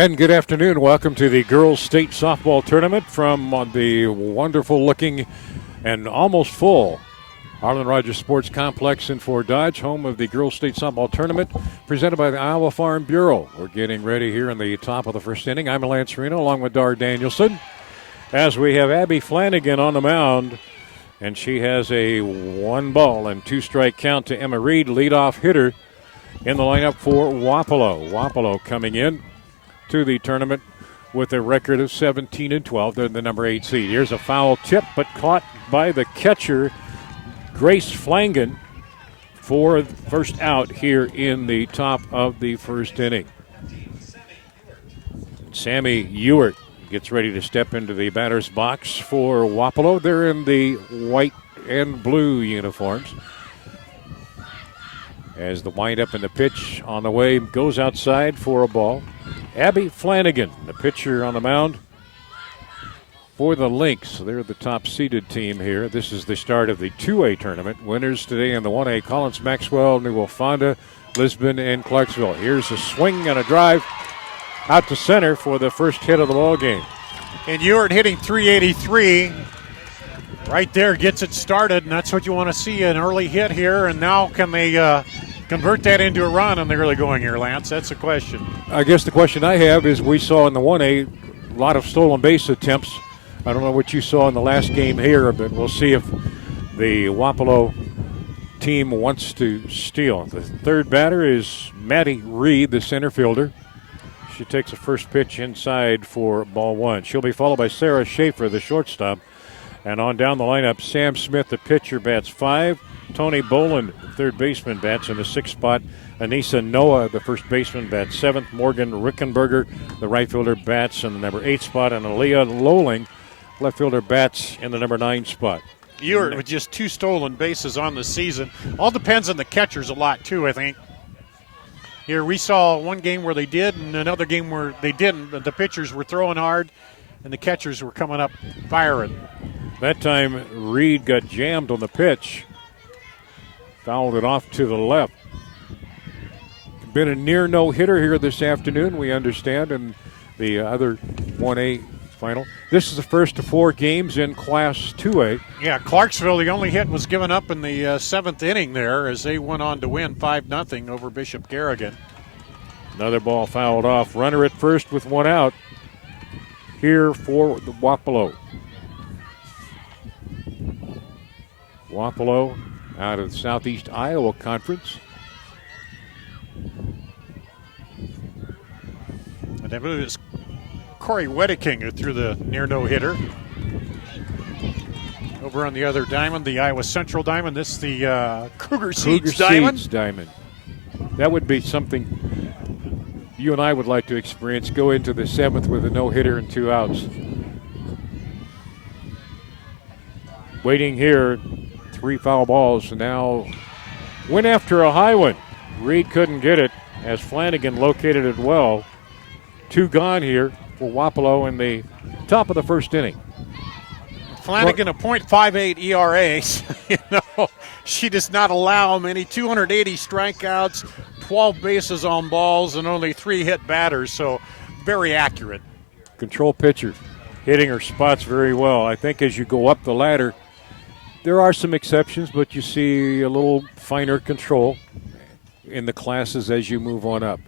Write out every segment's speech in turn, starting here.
And good afternoon. Welcome to the Girls State Softball Tournament from the wonderful-looking and almost full Harlan Rogers Sports Complex in Fort Dodge, home of the Girls State Softball Tournament, presented by the Iowa Farm Bureau. We're getting ready here in the top of the first inning. I'm Lance Reno along with Dar Danielson, as we have Abby Flanagan on the mound, and she has a 1-ball and 2-strike count to Emma Reed, leadoff hitter in the lineup for Wapello. Wapello coming in to the tournament with a record of 17-12. They're the number 8 seed. Here's a foul tip, but caught by the catcher, Grace Flanagan, for the first out here in the top of the first inning. Sammy Ebert gets ready to step into the batter's box for Wapello. They're in the white and blue uniforms. As the windup and the pitch on the way goes outside for a ball. Abby Flanagan, the pitcher on the mound for the Lynx. They're the top-seeded team here. This is the start of the 2A tournament. Winners today in the 1A, Collins, Maxwell, New Waufonda, Lisbon, and Clarksville. Here's a swing and a drive out to center for the first hit of the ball game. And Ewart hitting .383. Right there gets it started, and that's what you want to see, an early hit here. And now can they convert that into a run in the early going here, Lance? That's the question. I guess the question I have is, we saw in the 1A a lot of stolen base attempts. I don't know what you saw in the last game here, but we'll see if the Wapello team wants to steal. The third batter is Maddie Reed, the center fielder. She takes a first pitch inside for ball one. She'll be followed by Sarah Schaefer, the shortstop. And on down the lineup, Sam Smith, the pitcher, bats 5. Tony Boland, third baseman, bats in the 6th spot. Anissa Noah, the first baseman, bats 7th. Morgan Rickenberger, the right fielder, bats in the number 8 spot. And Aaliyah Lowling, left fielder, bats in the number 9 spot. Ewart with just 2 stolen bases on the season. All depends on the catchers a lot, too, I think. Here we saw one game where they did and another game where they didn't. The pitchers were throwing hard and the catchers were coming up firing. That time, Reed got jammed on the pitch. Fouled it off to the left. Been a near no-hitter here this afternoon, we understand, in the other 1A final. This is the first of 4 games in Class 2A. Yeah, Clarksville, the only hit was given up in the 7th inning there as they went on to win 5-0 over Bishop Garrigan. Another ball fouled off. Runner at first with 1 out here for the Wapello. Wapello out of the Southeast Iowa Conference. And I believe it's Corey Wedeking who threw the near no-hitter. Over on the other diamond, the Iowa Central diamond, this is the Cougar Seeds diamond. That would be something you and I would like to experience. Go into the 7th with a no-hitter and 2 outs. Waiting here. 3 foul balls, and now went after a high one. Reed couldn't get it as Flanagan located it well. 2 gone here for Wapello in the top of the first inning. Flanagan a .58 ERA. You know, she does not allow many 280 strikeouts, 12 bases on balls, and only 3 hit batters, so very accurate. Control pitcher, hitting her spots very well. I think as you go up the ladder, there are some exceptions, but you see a little finer control in the classes as you move on up.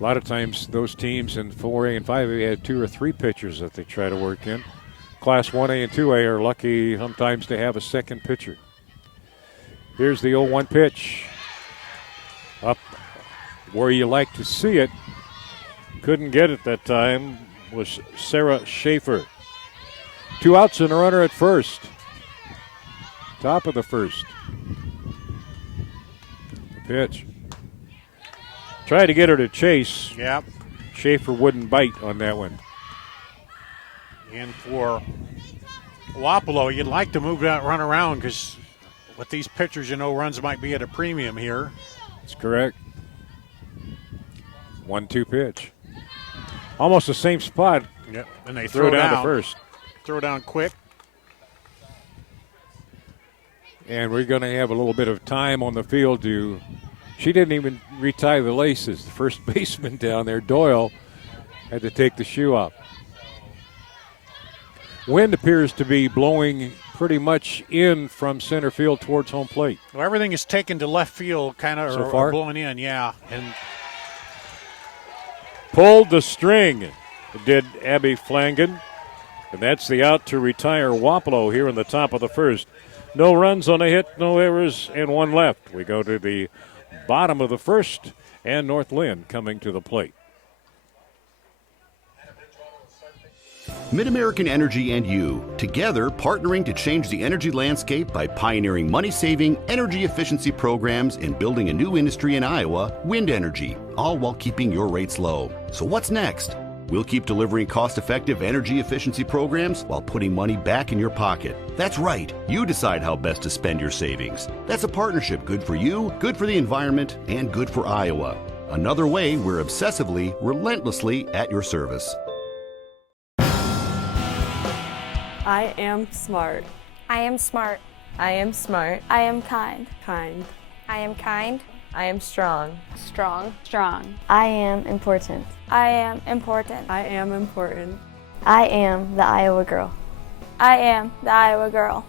A lot of times those teams in 4A and 5A had 2 or 3 pitchers that they try to work in. Class 1A and 2A are lucky sometimes to have a second pitcher. Here's the 0-1 pitch. Up where you like to see it. Couldn't get it that time was Sarah Schaefer. 2 outs and a runner at first. Top of the first. The pitch. Tried to get her to chase. Yep. Schaefer wouldn't bite on that one. And for Wapello, you'd like to move that run around because with these pitchers, you know, runs might be at a premium here. That's correct. 1-2 pitch. Almost the same spot. Yep. And they throw down to first. Throw down quick. And we're going to have a little bit of time on the field to. She didn't even retie the laces. The first baseman down there, Doyle, Had to take the shoe off. Wind appears to be blowing pretty much in from center field towards home plate. Well, everything is taken to left field, kind of, So or far? blowing in, yeah. And Pulled the string, did Abby Flanagan. And that's the out to retire Wapello here in the top of the first. No runs on a hit, no errors, and one left. We go to the bottom of the first, and North Linn coming to the plate. Mid-American Energy and you, together partnering to change the energy landscape by pioneering money-saving, energy efficiency programs and building a new industry in Iowa, wind energy, all while keeping your rates low. So what's next? We'll keep delivering cost-effective energy efficiency programs while putting money back in your pocket. That's right. You decide how best to spend your savings. That's a partnership good for you, good for the environment, and good for Iowa. Another way we're obsessively, relentlessly at your service. I am smart. I am smart. I am smart. I am kind. Kind. I am kind. I am strong. Strong. Strong. I am important. I am important. I am important. I am the Iowa girl. I am the Iowa girl.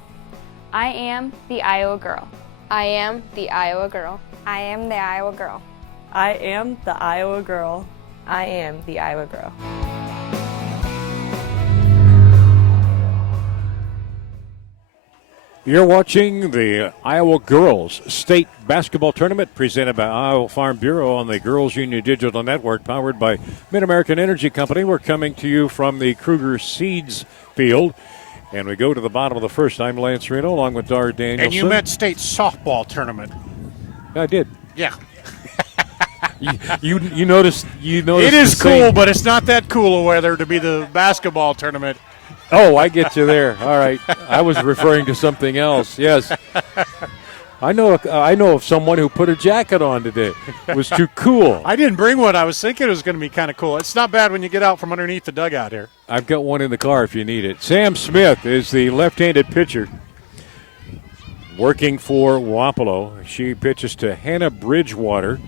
I am the Iowa girl. I am the Iowa girl. I am the Iowa girl. I am the Iowa girl. I am the Iowa girl. You're watching the Iowa Girls State Basketball Tournament presented by Iowa Farm Bureau on the Girls Union Digital Network, powered by Mid-American Energy Company. We're coming to you from the Kruger Seeds Field, and we go to the bottom of the first. I'm Lance Reno, along with Dar Danielson. you meant state softball tournament. I did. Yeah. You noticed. It is cool, but it's not that cool a weather to be the basketball tournament. Oh, I get you there. All right. I was referring to something else. Yes. I know of someone who put a jacket on today. It was too cool. I didn't bring one. I was thinking it was going to be kind of cool. It's not bad when you get out from underneath the dugout here. I've got one in the car if you need it. Sam Smith is the left-handed pitcher working for Wapello. She pitches to Hannah Bridgewater,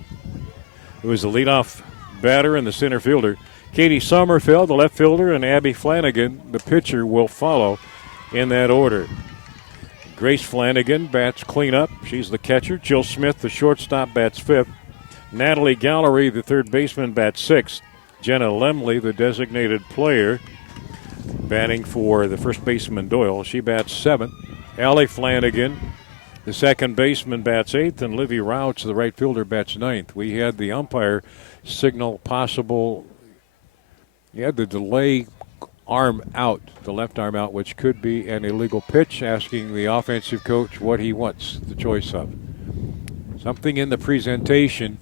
who is the leadoff batter and the center fielder. Katie Sommerfeld, the left fielder, and Abby Flanagan, the pitcher, will follow in that order. Grace Flanagan bats cleanup. She's the catcher. Jill Smith, the shortstop, bats fifth. Natalie Gallery, the third baseman, bats sixth. Jenna Lemley, the designated player, batting for the first baseman Doyle. She bats seventh. Allie Flanagan, the second baseman, bats eighth. And Livy Rauch, the right fielder, bats ninth. We had the umpire signal possible. He had the delay arm out, the left arm out, which could be an illegal pitch, asking the offensive coach what he wants the choice of. Something in the presentation.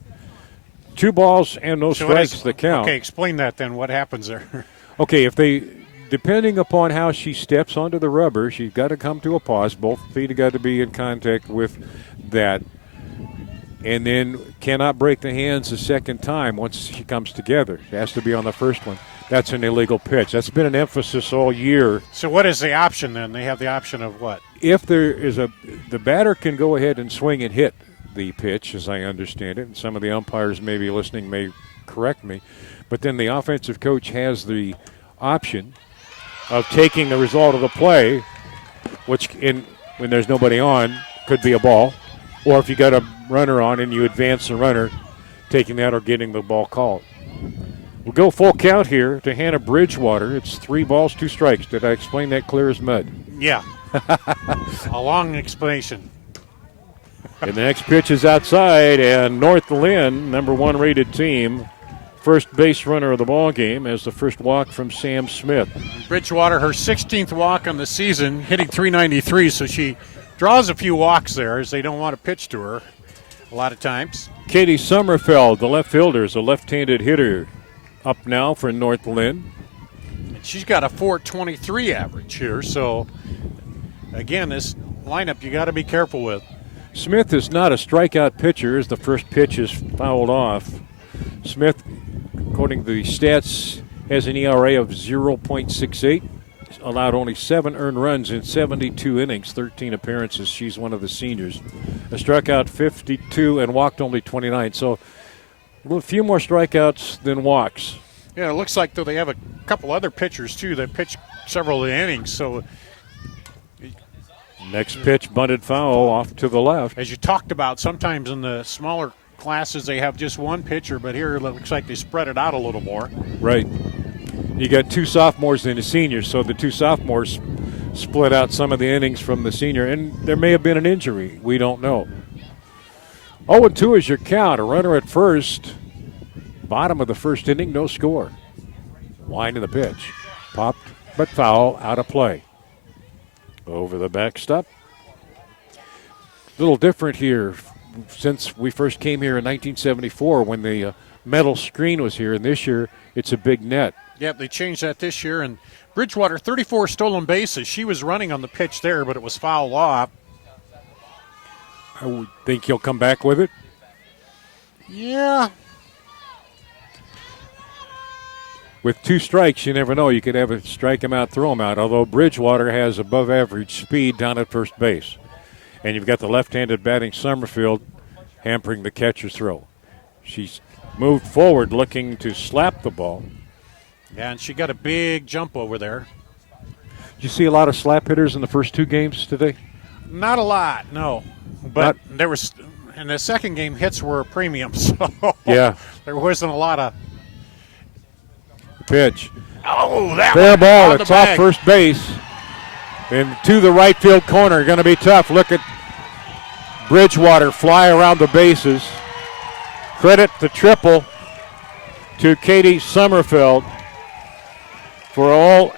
2 balls and no strikes that count. Okay, explain that then. What happens there? Okay, depending upon how she steps onto the rubber, she's got to come to a pause. Both feet have got to be in contact with that. And then cannot break the hands a second time once she comes together. She has to be on the first one. That's an illegal pitch. That's been an emphasis all year. So what is the option then? They have the option of what? If there is the batter can go ahead and swing and hit the pitch, as I understand it, and some of the umpires maybe listening may correct me, but then the offensive coach has the option of taking the result of the play, which when there's nobody on, could be a ball, or if you got a runner on and you advance the runner, taking that or getting the ball called. We'll go full count here to Hannah Bridgewater. It's 3 balls, 2 strikes. Did I explain that clear as mud? Yeah. A long explanation. And the next pitch is outside, and North Linn, number 1 rated team, first base runner of the ball game, as the first walk from Sam Smith. Bridgewater, her 16th walk on the season, hitting .393, so she draws a few walks there as they don't want to pitch to her a lot of times. Katie Sommerfeld, the left fielder, is a left-handed hitter, up now for North Linn. And she's got a .423 average here, so again, this lineup you got to be careful with. Smith is not a strikeout pitcher as the first pitch is fouled off. Smith, according to the stats, has an ERA of 0.68, allowed only 7 earned runs in 72 innings, 13 appearances. She's one of the seniors. Struck out 52 and walked only 29, so a few more strikeouts than walks. Yeah, it looks like though they have a couple other pitchers too that pitch several of the innings. So Next pitch, bunted foul off to the left. as you talked about, sometimes in the smaller classes they have just one pitcher, but here it looks like they spread it out a little more. Right. You got 2 sophomores and a senior, so the 2 sophomores split out some of the innings from the senior, and there may have been an injury. We don't know. 0-2 is your count. A runner at first. Bottom of the first inning, no score. Line of the pitch. Popped, but foul, out of play. Over the backstop. A little different here since we first came here in 1974 when the metal screen was here, and this year it's a big net. Yep, they changed that this year. And Bridgewater, 34 stolen bases. She was running on the pitch there, but it was fouled off. I would think he'll come back with it. Yeah. With 2 strikes, you never know. You could have a strike him out, throw him out, although Bridgewater has above average speed down at first base. And you've got the left-handed batting Sommerfeld hampering the catcher's throw. She's moved forward looking to slap the ball. Yeah, and she got a big jump over there. Did you see a lot of slap hitters in the first 2 games today? Not a lot, no. But there was, in the second game, hits were a premium, so Yeah. there wasn't a lot of. Pitch. Oh, that Fair one ball. on the It's off bag. first base. And to the right field corner. Going to be tough. Look at Bridgewater fly around the bases. Credit the triple to Katie Sommerfeld for all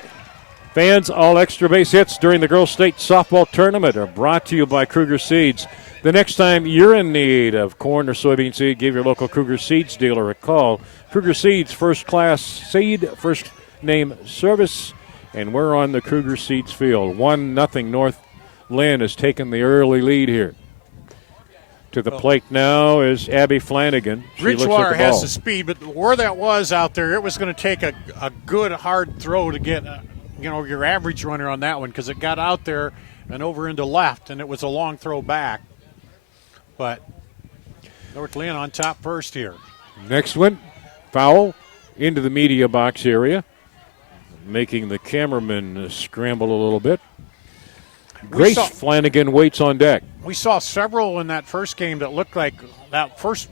fans. All extra base hits during the Girls State Softball Tournament are brought to you by Kruger Seeds. The next time you're in need of corn or soybean seed, give your local Kruger Seeds dealer a call. Kruger Seeds, first-class seed, first-name service, and we're on the Kruger Seeds field. 1-0 North Linn has taken the early lead here. To the plate now is Abby Flanagan. She looks at Bridgewater the has ball. the speed, but where that was out there, it was going to take a good hard throw to get your average runner on that one, because it got out there and over into left, and it was a long throw back. But North Linn on top first here. Next one, foul into the media box area, making the cameraman scramble a little bit. Grace Flanagan waits on deck. We saw several in that first game that looked like that first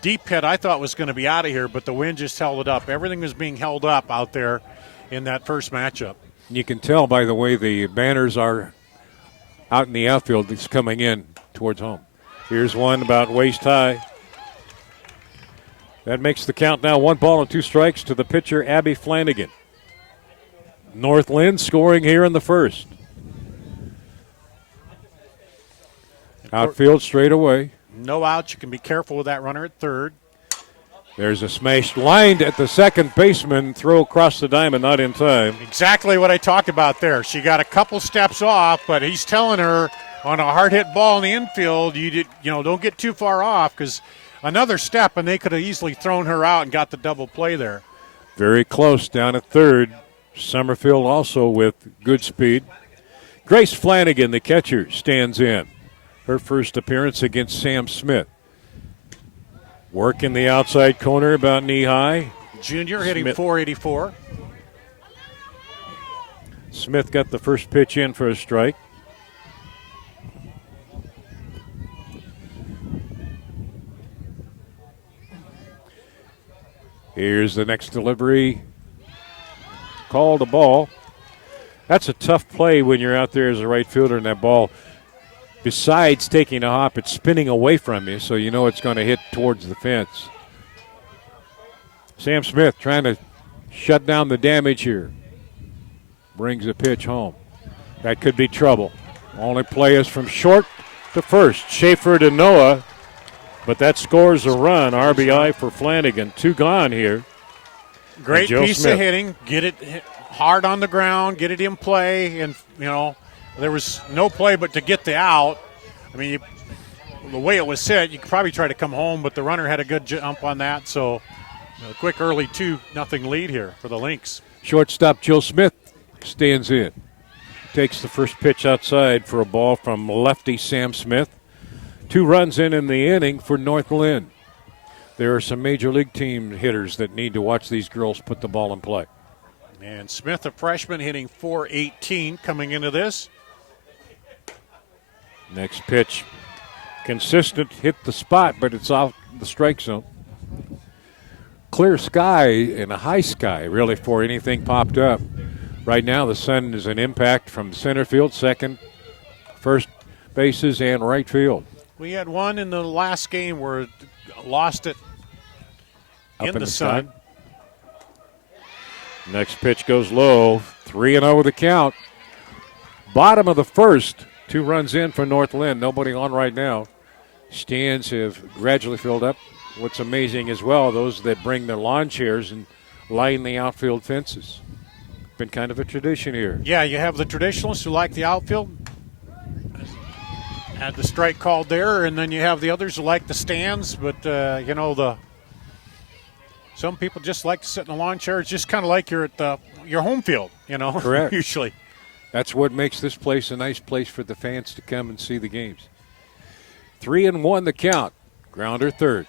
deep hit I thought was going to be out of here, but the wind just held it up. Everything was being held up out there in that first matchup. You can tell by the way the banners are out in the outfield. It's coming in towards home. Here's one about waist high. That makes the count now 1 ball and 2 strikes to the pitcher, Abby Flanagan. North Linn scoring here in the first. Outfield straight away. No outs. You can be careful with that runner at third. There's a smash lined at the second baseman. Throw across the diamond, not in time. Exactly what I talked about there. She got a couple steps off, but he's telling her on a hard hit ball in the infield, don't get too far off, because another step and they could have easily thrown her out and got the double play there. Very close down at third. Sommerfeld also with good speed. Grace Flanagan, the catcher, stands in. Her first appearance against Sam Smith. Work in the outside corner about knee high. Junior hitting Smith. .484. Smith got the first pitch in for a strike. Here's the next delivery. Called a ball. That's a tough play when you're out there as a right fielder and that ball, besides taking a hop, it's spinning away from you, so you know it's going to hit towards the fence. Sam Smith trying to shut down the damage here. Brings the pitch home. That could be trouble. Only play is from short to first. Schaefer to Noah, but that scores a run. RBI for Flanagan. 2 gone here. Great piece Smith. of hitting. Get it hard on the ground, get it in play, and, there was no play but to get the out. I mean, the way it was set, you could probably try to come home, but the runner had a good jump on that, so a quick early 2-0 lead here for the Lynx. Shortstop Jill Smith stands in. Takes the first pitch outside for a ball from lefty Sam Smith. 2 runs in the inning for North Linn. there are some major league team hitters that need to watch these girls put the ball in play. And Smith, a freshman, hitting .418 coming into this. Next pitch, consistent, hit the spot, but it's off the strike zone. Clear sky and a high sky, really, for anything popped up. Right now, the sun is an impact from center field, second, first bases, and right field. We had one in the last game where it lost it in the sun. Next pitch goes low, 3-0 the count. Bottom of the first, 2 runs in for North Linn. Nobody on right now. Stands have gradually filled up. What's amazing as well, those that bring their lawn chairs and line the outfield fences. Been kind of a tradition here. Yeah, you have the traditionalists who like the outfield. Had the strike called there, and then you have the others who like the stands. But, some people just like to sit in the lawn chair. It's just kind of like you're at your home field, Correct. Usually. That's what makes this place a nice place for the fans to come and see the games. 3-1 the count. Grounder third.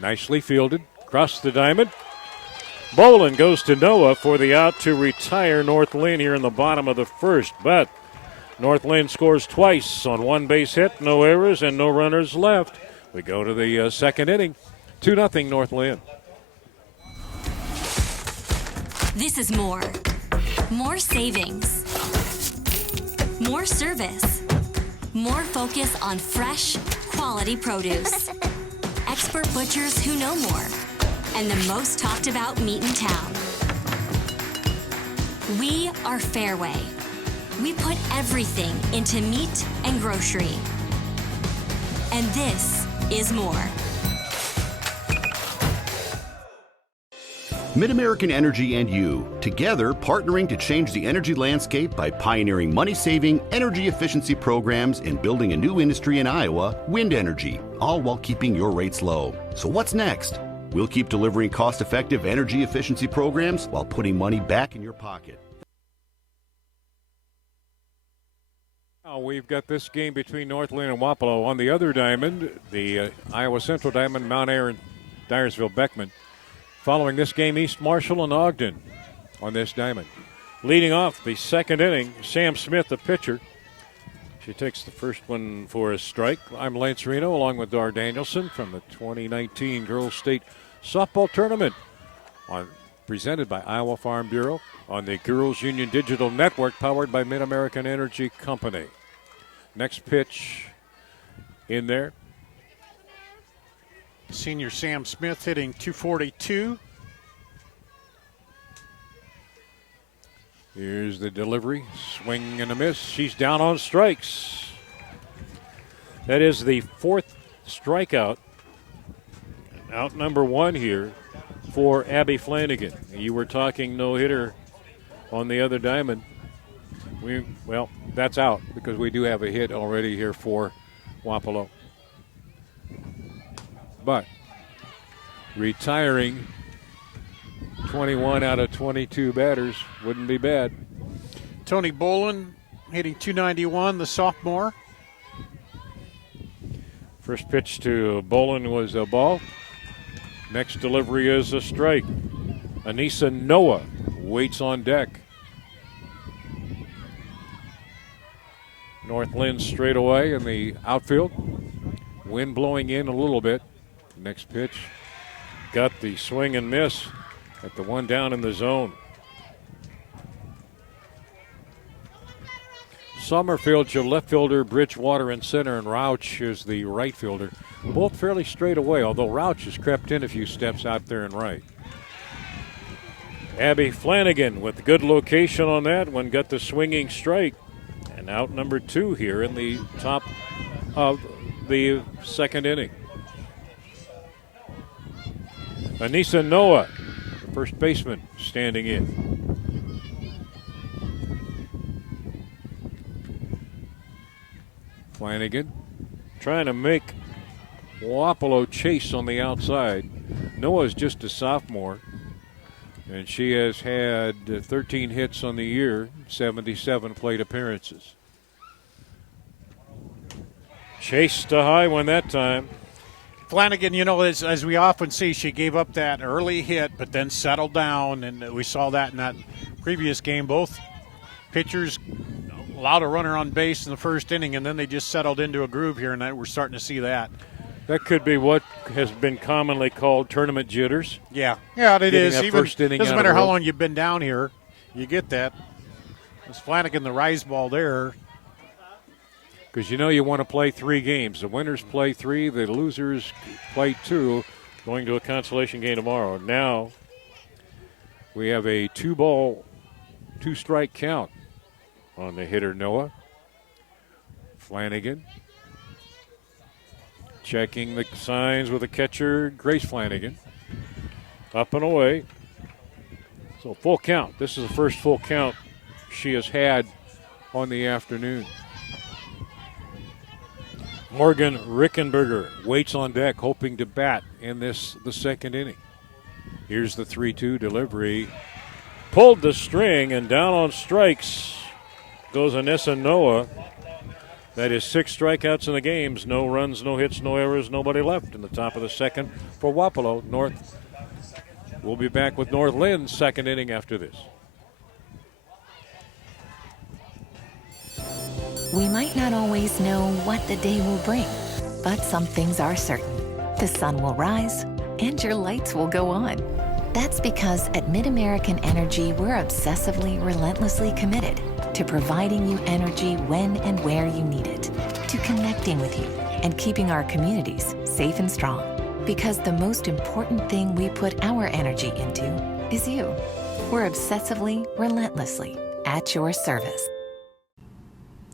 Nicely fielded. Across the diamond. Bolin goes to Noah for the out to retire North Linn here in the bottom of the first. But North Linn scores twice on 1 base hit, no errors, and no runners left. We go to the second inning. 2-0 North Linn. This is more. More savings. More service. More focus on fresh, quality produce. Expert butchers who know more. And the most talked about meat in town. We are Fairway. We put everything into meat and grocery. And this is more. Mid-American Energy and you, together partnering to change the energy landscape by pioneering money-saving, energy efficiency programs and building a new industry in Iowa, wind energy, all while keeping your rates low. So what's next? We'll keep delivering cost-effective energy efficiency programs while putting money back in your pocket. Now we've got this game between North Linn and Wapello. On the other diamond, the Iowa Central Diamond, Mount Aaron, Dyersville, Beckman. Following this game, East Marshall and Ogden on this diamond. Leading off the second inning, Sam Smith, the pitcher. She takes the first one for a strike. I'm Lance Reno along with Dar Danielson from the 2019 Girls State Softball Tournament presented by Iowa Farm Bureau on the Girls Union Digital Network powered by Mid-American Energy Company. Next pitch in there. Senior Sam Smith hitting .242. Here's the delivery. Swing and a miss. She's down on strikes. That is the 4th strikeout. Out number 1 here for Abby Flanagan. You were talking no-hitter on the other diamond. Well, that's out because we do have a hit already here for Wapello. But retiring 21 out of 22 batters wouldn't be bad. Tony Bolin hitting .291, the sophomore. First pitch to Bolin was a ball. Next delivery is a strike. Anissa Noah waits on deck. North Linn straight away in the outfield. Wind blowing in a little bit. Next pitch. Got the swing and miss at the one down in the zone. Sommerfeld, your left fielder, Bridgewater in center, and Rauch is the right fielder. Both fairly straight away, although Rauch has crept in a few steps out there and right. Abby Flanagan with good location on that one, got the swinging strike. And out number 2 here in the top of the second inning. Anissa Noah, the first baseman, standing in. Flanagan trying to make Wapello chase on the outside. Noah's just a sophomore, and she has had 13 hits on the year, 77 plate appearances. Chase to high one that time. Flanagan, you know, as we often see, she gave up that early hit, but then settled down, and we saw that in that previous game. Both pitchers allowed a runner on base in the first inning, and then they just settled into a groove here, and we're starting to see that. That could be what has been commonly called tournament jitters. Yeah, it is. Even first inning doesn't out matter of how row. long you've been down here, you get that. It's Flanagan, the rise ball there. Because you want to play 3 games. The winners play 3, the losers play 2, going to a consolation game tomorrow. Now we have a 2-ball, 2-strike count on the hitter Noah. Flanagan checking the signs with the catcher, Grace Flanagan. Up and away. So full count. This is the first full count she has had on the afternoon. Morgan Rickenberger waits on deck, hoping to bat in the second inning. Here's the 3-2 delivery. Pulled the string, and down on strikes goes Anissa Noah. That is 6 strikeouts in the games. No runs, no hits, no errors, nobody left in the top of the second for Wapello. North will be back with North Lynn's second inning after this. We might not always know what the day will bring, but some things are certain. The sun will rise and your lights will go on. That's because at MidAmerican Energy, we're obsessively, relentlessly committed to providing you energy when and where you need it, to connecting with you and keeping our communities safe and strong. Because the most important thing we put our energy into is you. We're obsessively, relentlessly at your service.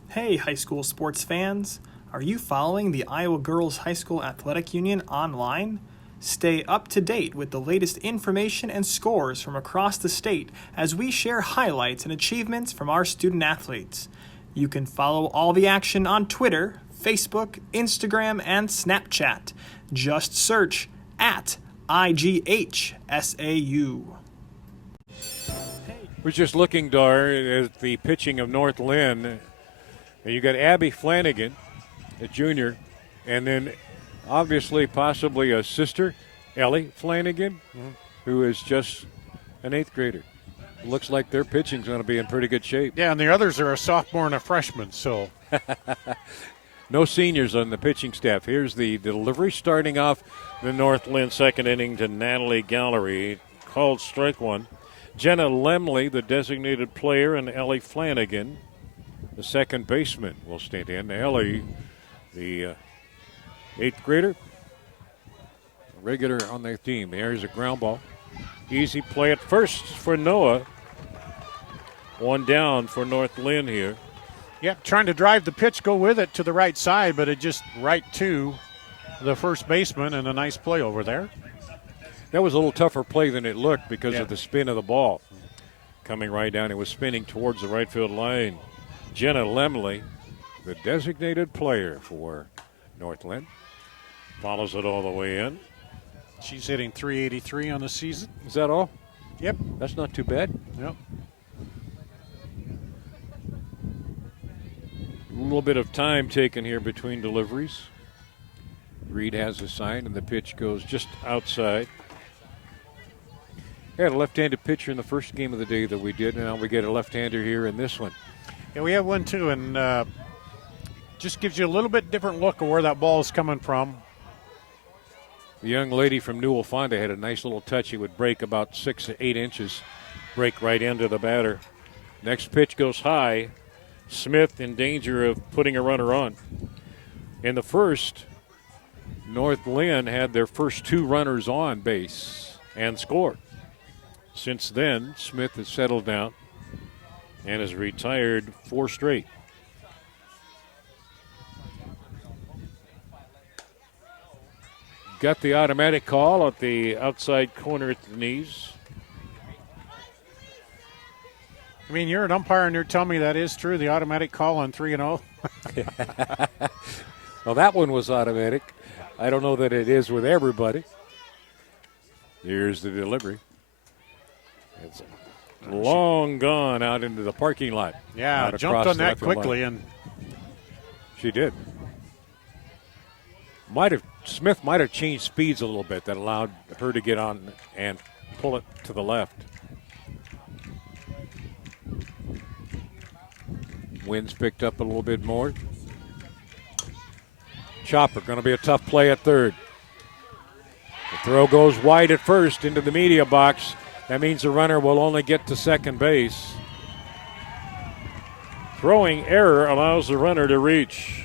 Hey, high school sports fans. Are you following the Iowa Girls High School Athletic Union online? Stay up to date with the latest information and scores from across the state as we share highlights and achievements from our student athletes. You can follow all the action on Twitter, Facebook, Instagram, and Snapchat. Just search at IGHSAU. We're just looking, Dar, at the pitching of North Linn. You got Abby Flanagan, a junior, and then obviously possibly a sister, Ellie Flanagan, who is just an 8th grader. Looks like their pitching's going to be in pretty good shape. Yeah, and the others are a sophomore and a freshman, so. No seniors on the pitching staff. Here's the delivery starting off the North Linn second inning to Natalie Gallery. Called strike 1. Jenna Lemley, the designated player, and Ellie Flanagan, the second baseman, will stand in. Ellie, the 8th grader, regular on their team. There's a ground ball. Easy play at first for Noah. 1 down for North Linn here. Yep, trying to drive the pitch, go with it to the right side, but it just right to the first baseman, and a nice play over there. That was a little tougher play than it looked because of the spin of the ball. Coming right down, it was spinning towards the right field line. Jenna Lemley, the designated player for North Linn, follows it all the way in. She's hitting .383 on the season. Is that all? Yep. That's not too bad. Yep. A little bit of time taken here between deliveries. Reed has a sign, and the pitch goes just outside. We had a left-handed pitcher in the first game of the day that we did, and now we get a left-hander here in this one. Yeah, we have one too, and just gives you a little bit different look of where that ball is coming from. The young lady from Newell Fonda had a nice little touch. It would break about 6 to 8 inches, break right into the batter. Next pitch goes high. Smith in danger of putting a runner on. In the first, North Linn had their first 2 runners on base and scored. Since then, Smith has settled down and has retired 4 straight. Got the automatic call at the outside corner at the knees. I mean, you're an umpire and you're telling me that is true, the automatic call on 3-0? Well, that one was automatic. I don't know that it is with everybody. Here's the delivery. It's long gone out into the parking lot. Yeah, jumped on that quickly. And she did. Might have Smith might have changed speeds a little bit that allowed her to get on and pull it to the left. Wind's picked up a little bit more. Chopper going to be a tough play at third. The throw goes wide at first into the media box. That means the runner will only get to second base. Throwing error allows the runner to reach.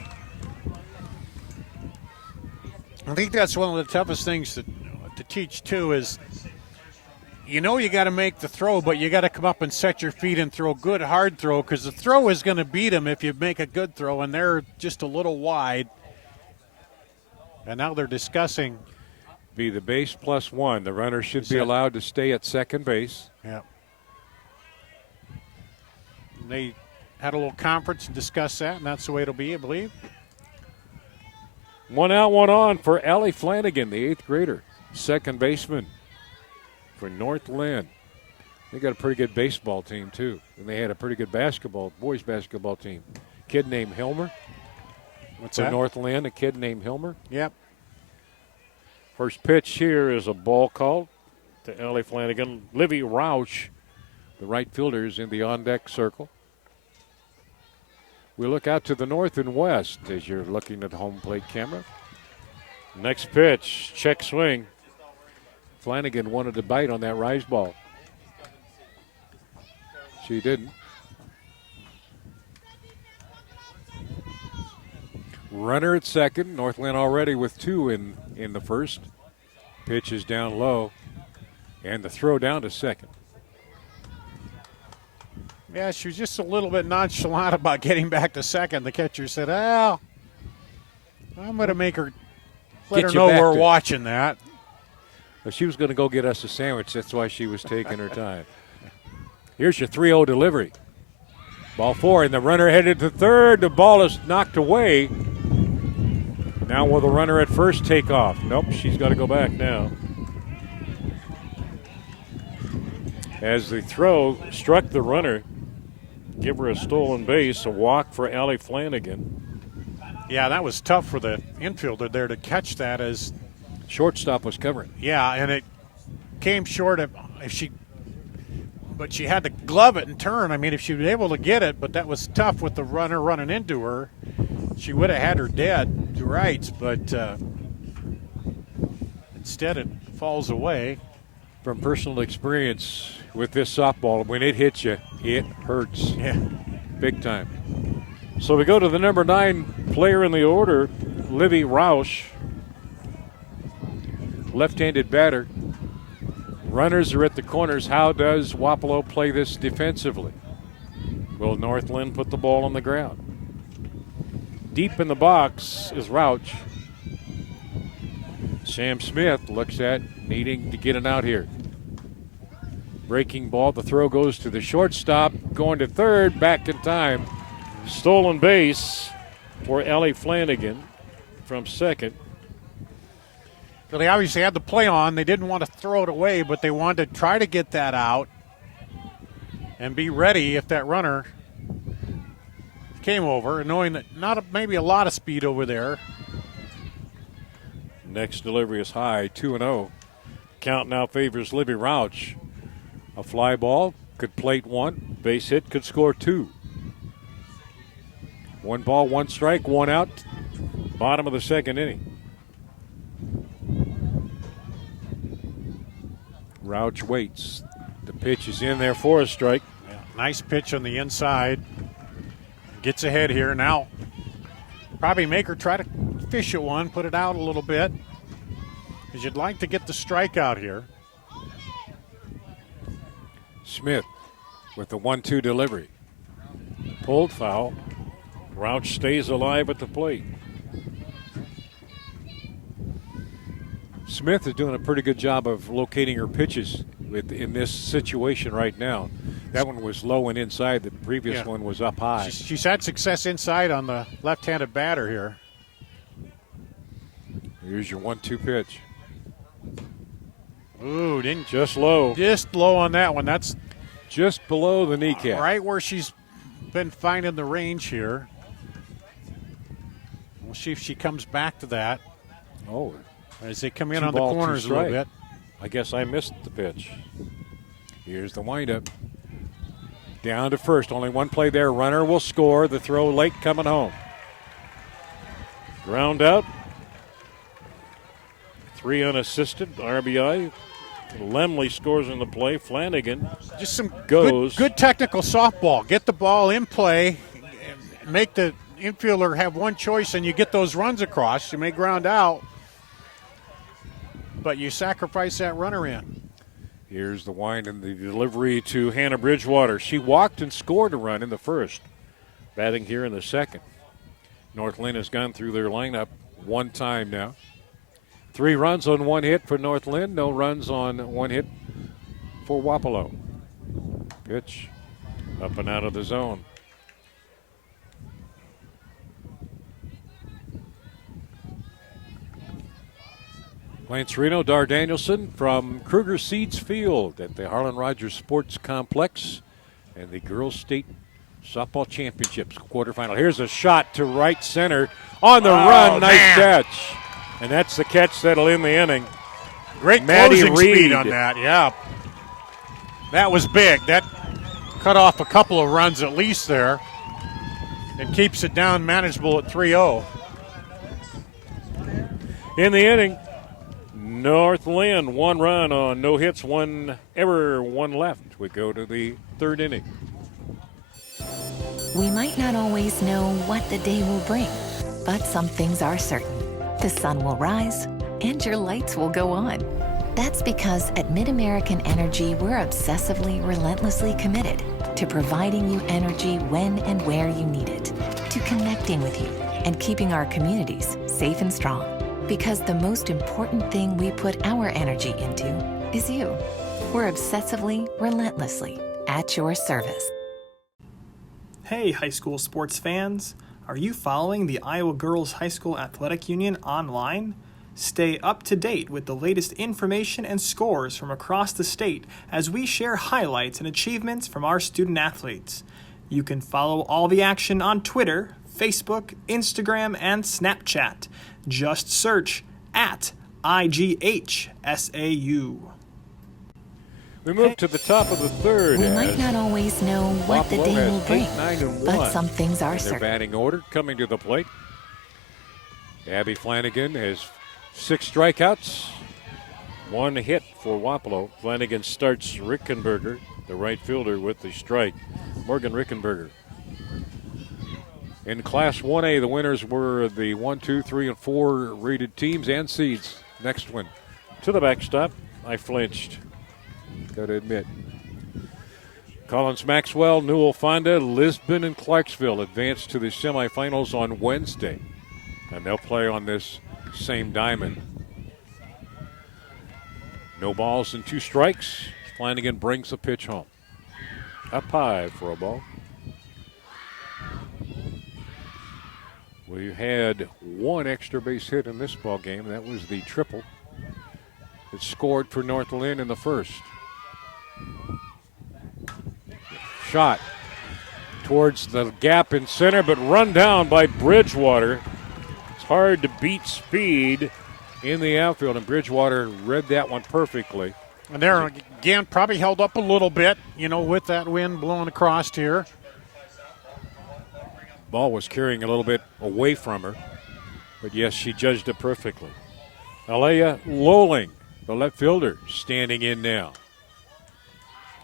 I think that's one of the toughest things to teach, too, is you know you got to make the throw, but you got to come up and set your feet and throw a good, hard throw, because the throw is going to beat them if you make a good throw, and they're just a little wide. And now they're discussing. Be the base plus one. The runner should be allowed to stay at second base. Yeah. They had a little conference and discussed that, and that's the way it'll be, I believe. 1 out, 1 on for Allie Flanagan, the 8th grader, second baseman for North Linn. They got a pretty good baseball team, too. And they had a pretty good boys basketball team. Kid named Hilmer. What's for that? North Linn, a kid named Hilmer. Yep. First pitch here is a ball called to Allie Flanagan. Livy Roush, the right fielder, is in the on-deck circle. We look out to the north and west as you're looking at the home plate camera. Next pitch, check swing. Flanagan wanted to bite on that rise ball. She didn't. Runner at second. North Linn already with 2 in the first. Pitch is down low. And the throw down to second. Yeah, she was just a little bit nonchalant about getting back to second. The catcher said, well, I'm going to make her let her know we're watching that. Well, she was going to go get us a sandwich. That's why she was taking her time. Here's your 3-0 delivery. Ball 4, and the runner headed to third. The ball is knocked away. Now will the runner at first take off? Nope, she's got to go back now. As the throw struck the runner, give her a stolen base, a walk for Allie Flanagan. Yeah, that was tough for the infielder there to catch that as shortstop was covering. Yeah, and it came short of but she had to glove it and turn. I mean, if she was able to get it, but that was tough with the runner running into her. She would have had her dead to rights, but instead it falls away. From personal experience with this softball, when it hits you, it hurts. Yeah. Big time. So we go to the number 9 player in the order, Livy Roush. Left-handed batter. Runners are at the corners. How does Wapello play this defensively? Will North Linn put the ball on the ground? Deep in the box is Roush. Sam Smith looks at needing to get it out here. Breaking ball. The throw goes to the shortstop. Going to third. Back in time. Stolen base for Allie Flanagan from second. So they obviously had the play on. They didn't want to throw it away, but they wanted to try to get that out and be ready if that runner came over, knowing that maybe a lot of speed over there. Next delivery is high, 2-0. Count now favors Livy Roush. A fly ball could plate 1. Base hit could score 2. 1 ball, 1 strike, 1 out. Bottom of the second inning. Roush waits. The pitch is in there for a strike. Yeah, nice pitch on the inside. Gets ahead here. Now probably make her try to fish at one, put it out a little bit, because you'd like to get the strikeout here. Smith with the 1-2 delivery. Pulled foul. Roush stays alive at the plate. Smith is doing a pretty good job of locating her pitches in this situation right now. That one was low and inside. The previous one was up high. She's had success inside on the left-handed batter here. Here's your 1-2 pitch. Ooh, didn't just low. Just low on that one. That's just below the kneecap. Right where she's been finding the range here. We'll see if she comes back to that. Oh, as they come in two on the ball, two corners a little strike. bit. I guess I missed the pitch. Here's the windup. Down to first. Only one play there. Runner will score. The throw late coming home. Ground out. 3 unassisted. RBI. Lemley scores in the play. Flanagan just some goes. Good technical softball. Get the ball in play. Make the infielder have one choice, and you get those runs across. You may ground out, but you sacrifice that runner in. Here's the wind and the delivery to Hannah Bridgewater. She walked and scored a run in the first. Batting here in the second. North Linn has gone through their lineup one time now. 3 runs on 1 hit for North Linn. No runs on 1 hit for Wapello. Pitch up and out of the zone. Lance Reno, Dar Danielson from Kruger Seeds Field at the Harlan Rogers Sports Complex and the Girls State Softball Championships quarterfinal. Here's a shot to right center on the run. Nice catch. And that's the catch that'll end the inning. Great closing speed on that, yeah. That was big. That cut off a couple of runs at least there and keeps it down manageable at 3-0. In the inning, North Linn, 1 run on no hits, 1 left. We go to the 3rd inning. We might not always know what the day will bring, but some things are certain. The sun will rise and your lights will go on. That's because at MidAmerican Energy, we're obsessively, relentlessly committed to providing you energy when and where you need it, to connecting with you and keeping our communities safe and strong. Because the most important thing we put our energy into is you. We're obsessively, relentlessly at your service. Hey, high school sports fans. Are you following the Iowa Girls High School Athletic Union online? Stay up to date with the latest information and scores from across the state as we share highlights and achievements from our student athletes. You can follow all the action on Twitter, Facebook, Instagram, and Snapchat. Just search at IGHSAU. We move to the top of the 3rd. We might not always know what the day will bring, but some things are certain. Their batting order coming to the plate. Abby Flanagan has 6 strikeouts, 1 hit for Wapello. Flanagan starts Rickenberger, the right fielder, with the strike. Morgan Rickenberger. In Class 1A, the winners were the 1, 2, 3, and 4 rated teams and seeds. Next one to the backstop. I flinched. Got to admit. Collins Maxwell, Newell Fonda, Lisbon, and Clarksville advanced to the semifinals on Wednesday. And they'll play on this same diamond. No balls and 2 strikes. Flanagan brings the pitch home. Up high for a ball. We had 1 extra base hit in this ball game. That was the triple. It scored for North Linn in the first. Shot towards the gap in center, but run down by Bridgewater. It's hard to beat speed in the outfield, and Bridgewater read that one perfectly. And there again, probably held up a little bit, with that wind blowing across here. Ball was carrying a little bit away from her, but yes, she judged it perfectly. Alea Lowling, the left fielder, standing in now.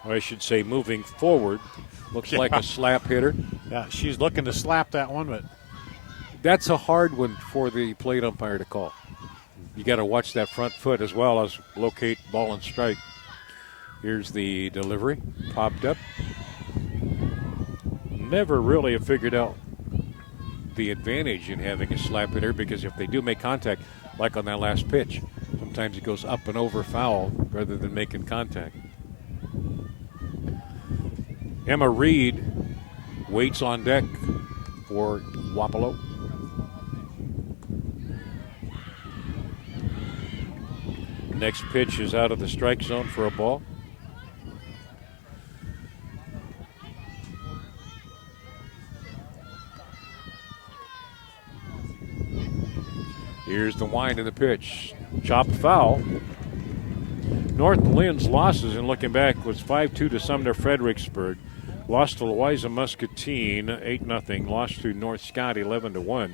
Or I should say moving forward. Looks like a slap hitter. Yeah, she's looking to slap that one, but that's a hard one for the plate umpire to call. You got to watch that front foot as well as locate ball and strike. Here's the delivery. Popped up. Never really have figured out the advantage in having a slap hitter, because if they do make contact, like on that last pitch, sometimes it goes up and over foul rather than making contact. Emma Reed waits on deck for Wapello. Next pitch is out of the strike zone for a ball. Here's the wind of the pitch. Chopped foul. North Lynn's losses, and looking back, was 5-2 to Sumner Fredericksburg. Lost to Louisa Muscatine 8-0. Lost to North Scott 11-1.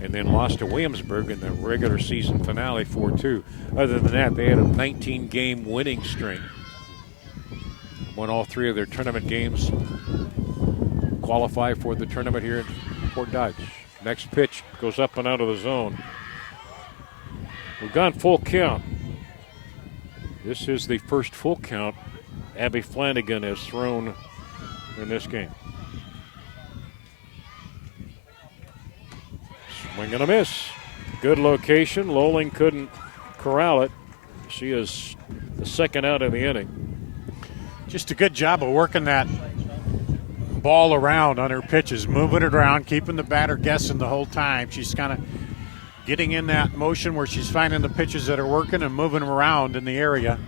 And then lost to Williamsburg in the regular season finale 4-2. Other than that, they had a 19-game winning streak. Won all 3 of their tournament games. Qualify for the tournament here at Fort Dodge. Next pitch goes up and out of the zone. We've gone full count. This is the first full count Abby Flanagan has thrown in this game. Swing and a miss. Good location. Lowling couldn't corral it. She is the second out of the inning. Just a good job of working that ball around on her pitches, moving it around, keeping the batter guessing the whole time. She's kind of getting in that motion where she's finding the pitches that are working and moving them around in the area.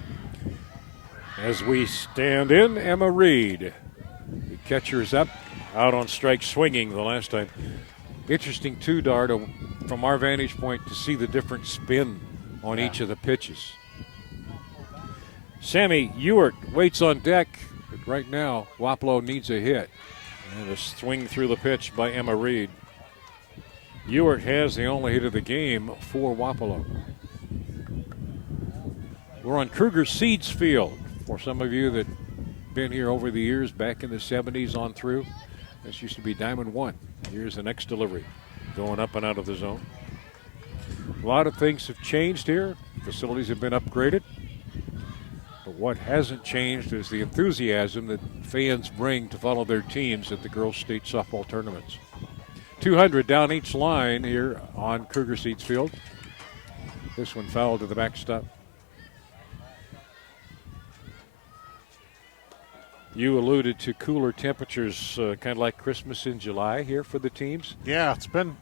As we stand in, Emma Reed. The catcher's up, out on strike swinging the last time. Interesting, too, Dar, from our vantage point, to see the different spin on each of the pitches. Sammy Ebert waits on deck, but right now, Wapello needs a hit. And a swing through the pitch by Emma Reed. Ebert has the only hit of the game for Wapello. We're on Kruger Seeds Field. For some of you that been here over the years, back in the 70s on through, this used to be Diamond 1. Here's the next delivery, going up and out of the zone. A lot of things have changed here. Facilities have been upgraded. But what hasn't changed is the enthusiasm that fans bring to follow their teams at the girls' state softball tournaments. 200 down each line here on Kruger Seeds Field. This one fouled to the backstop. You alluded to cooler temperatures, kind of like Christmas in July here for the teams. Yeah, it's been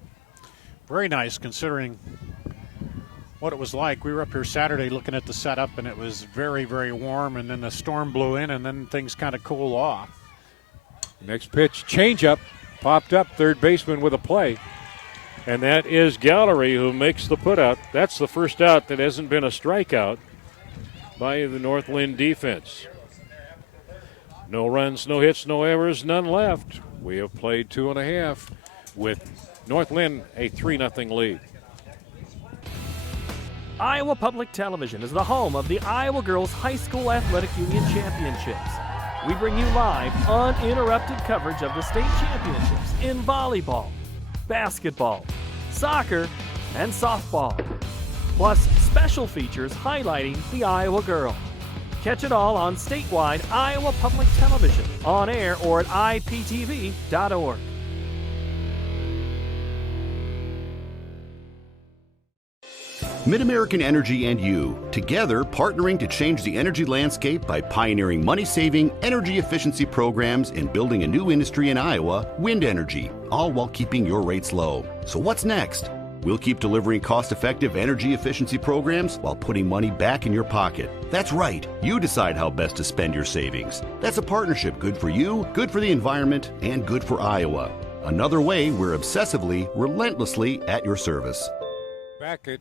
very nice considering what it was like. We were up here Saturday looking at the setup, and it was very, very warm, and then the storm blew in, and then things kind of cooled off. Next pitch, changeup, popped up, third baseman with a play. And that is Gallery who makes the putout. That's the first out that hasn't been a strikeout by the North Linn defense. No runs, no hits, no errors, none left. We have played 2.5 with North Linn a 3-0 lead. Iowa Public Television is the home of the Iowa Girls High School Athletic Union Championships. We bring you live, uninterrupted coverage of the state championships in volleyball, basketball, soccer, and softball. Plus, special features highlighting the Iowa girl. Catch it all on statewide Iowa Public Television, on air or at iptv.org. Mid-American Energy and you, together partnering to change the energy landscape by pioneering money-saving, energy efficiency programs and building a new industry in Iowa, wind energy, all while keeping your rates low. So what's next? We'll keep delivering cost-effective energy efficiency programs while putting money back in your pocket. That's right. You decide how best to spend your savings. That's a partnership good for you, good for the environment, and good for Iowa. Another way we're obsessively, relentlessly at your service. Back at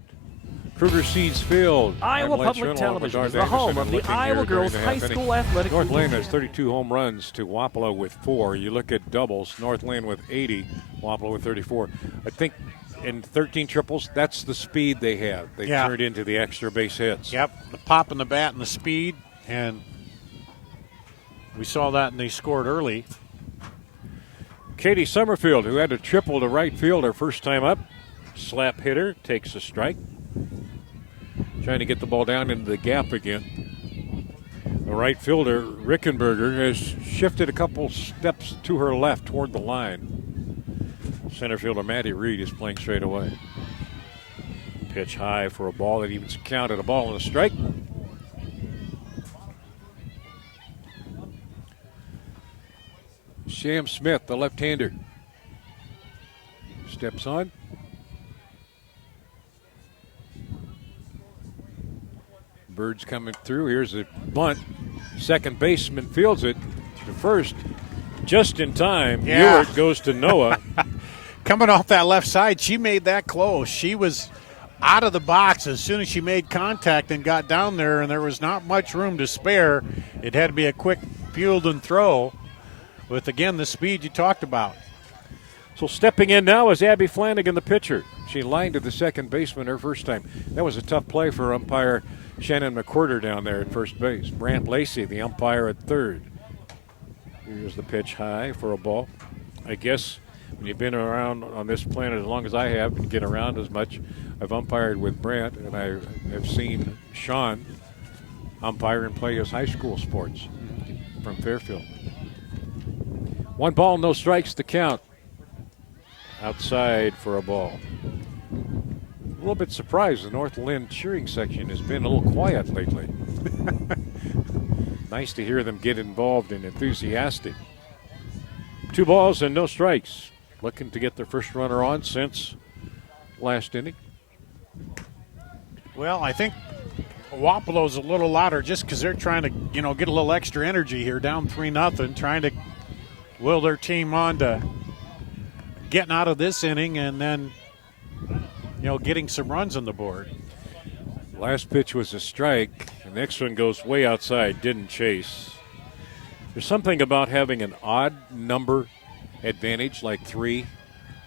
Kruger Seeds Field. Iowa Public Television is the home of the Iowa Girls High School Athletic North Linn Union. has 32 home runs to Wapello with 4. You look at doubles, North Linn with 80, Wapello with 34. I think in 13 triples, that's the speed they have. They turned into the extra base hits. Yep, the pop in the bat and the speed, and we saw that and they scored early. Katie Sommerfeld, who had a triple to right field her first time up, slap hitter, takes a strike. Trying to get the ball down into the gap again. The right fielder, Rickenberger, has shifted a couple steps to her left toward the line. Center fielder Maddie Reed is playing straight away. Pitch high for a ball that evens counted a ball and a strike. Sham Smith, the left-hander, steps on. Bird's coming through. Here's a bunt. Second baseman fields it to first. Just in time. Ewert goes to Noah. Coming off that left side, she made that close. She was out of the box as soon as she made contact and got down there, and there was not much room to spare. It had to be a quick field and throw with, again, the speed you talked about. So stepping in now is Abby Flanagan, the pitcher. She lined to the second baseman her first time. That was a tough play for umpire Shannon McQuarter down there at first base. Brant Lacey, the umpire, at third. Here's the pitch high for a ball. I guess when you've been around on this planet as long as I have and get around as much, I've umpired with Brant, and I have seen Sean umpire and play his high school sports from Fairfield. 1 ball, no strikes to count. Outside for a ball. A little bit surprised the North Linn cheering section has been a little quiet lately. Nice to hear them get involved and enthusiastic. 2 balls and no strikes. Looking to get their first runner on since last inning. Well, I think Wapello's a little louder just because they're trying to, get a little extra energy here, down 3-0, trying to will their team on to getting out of this inning and then, getting some runs on the board. Last pitch was a strike. The next one goes way outside, didn't chase. There's something about having an odd number advantage, like 3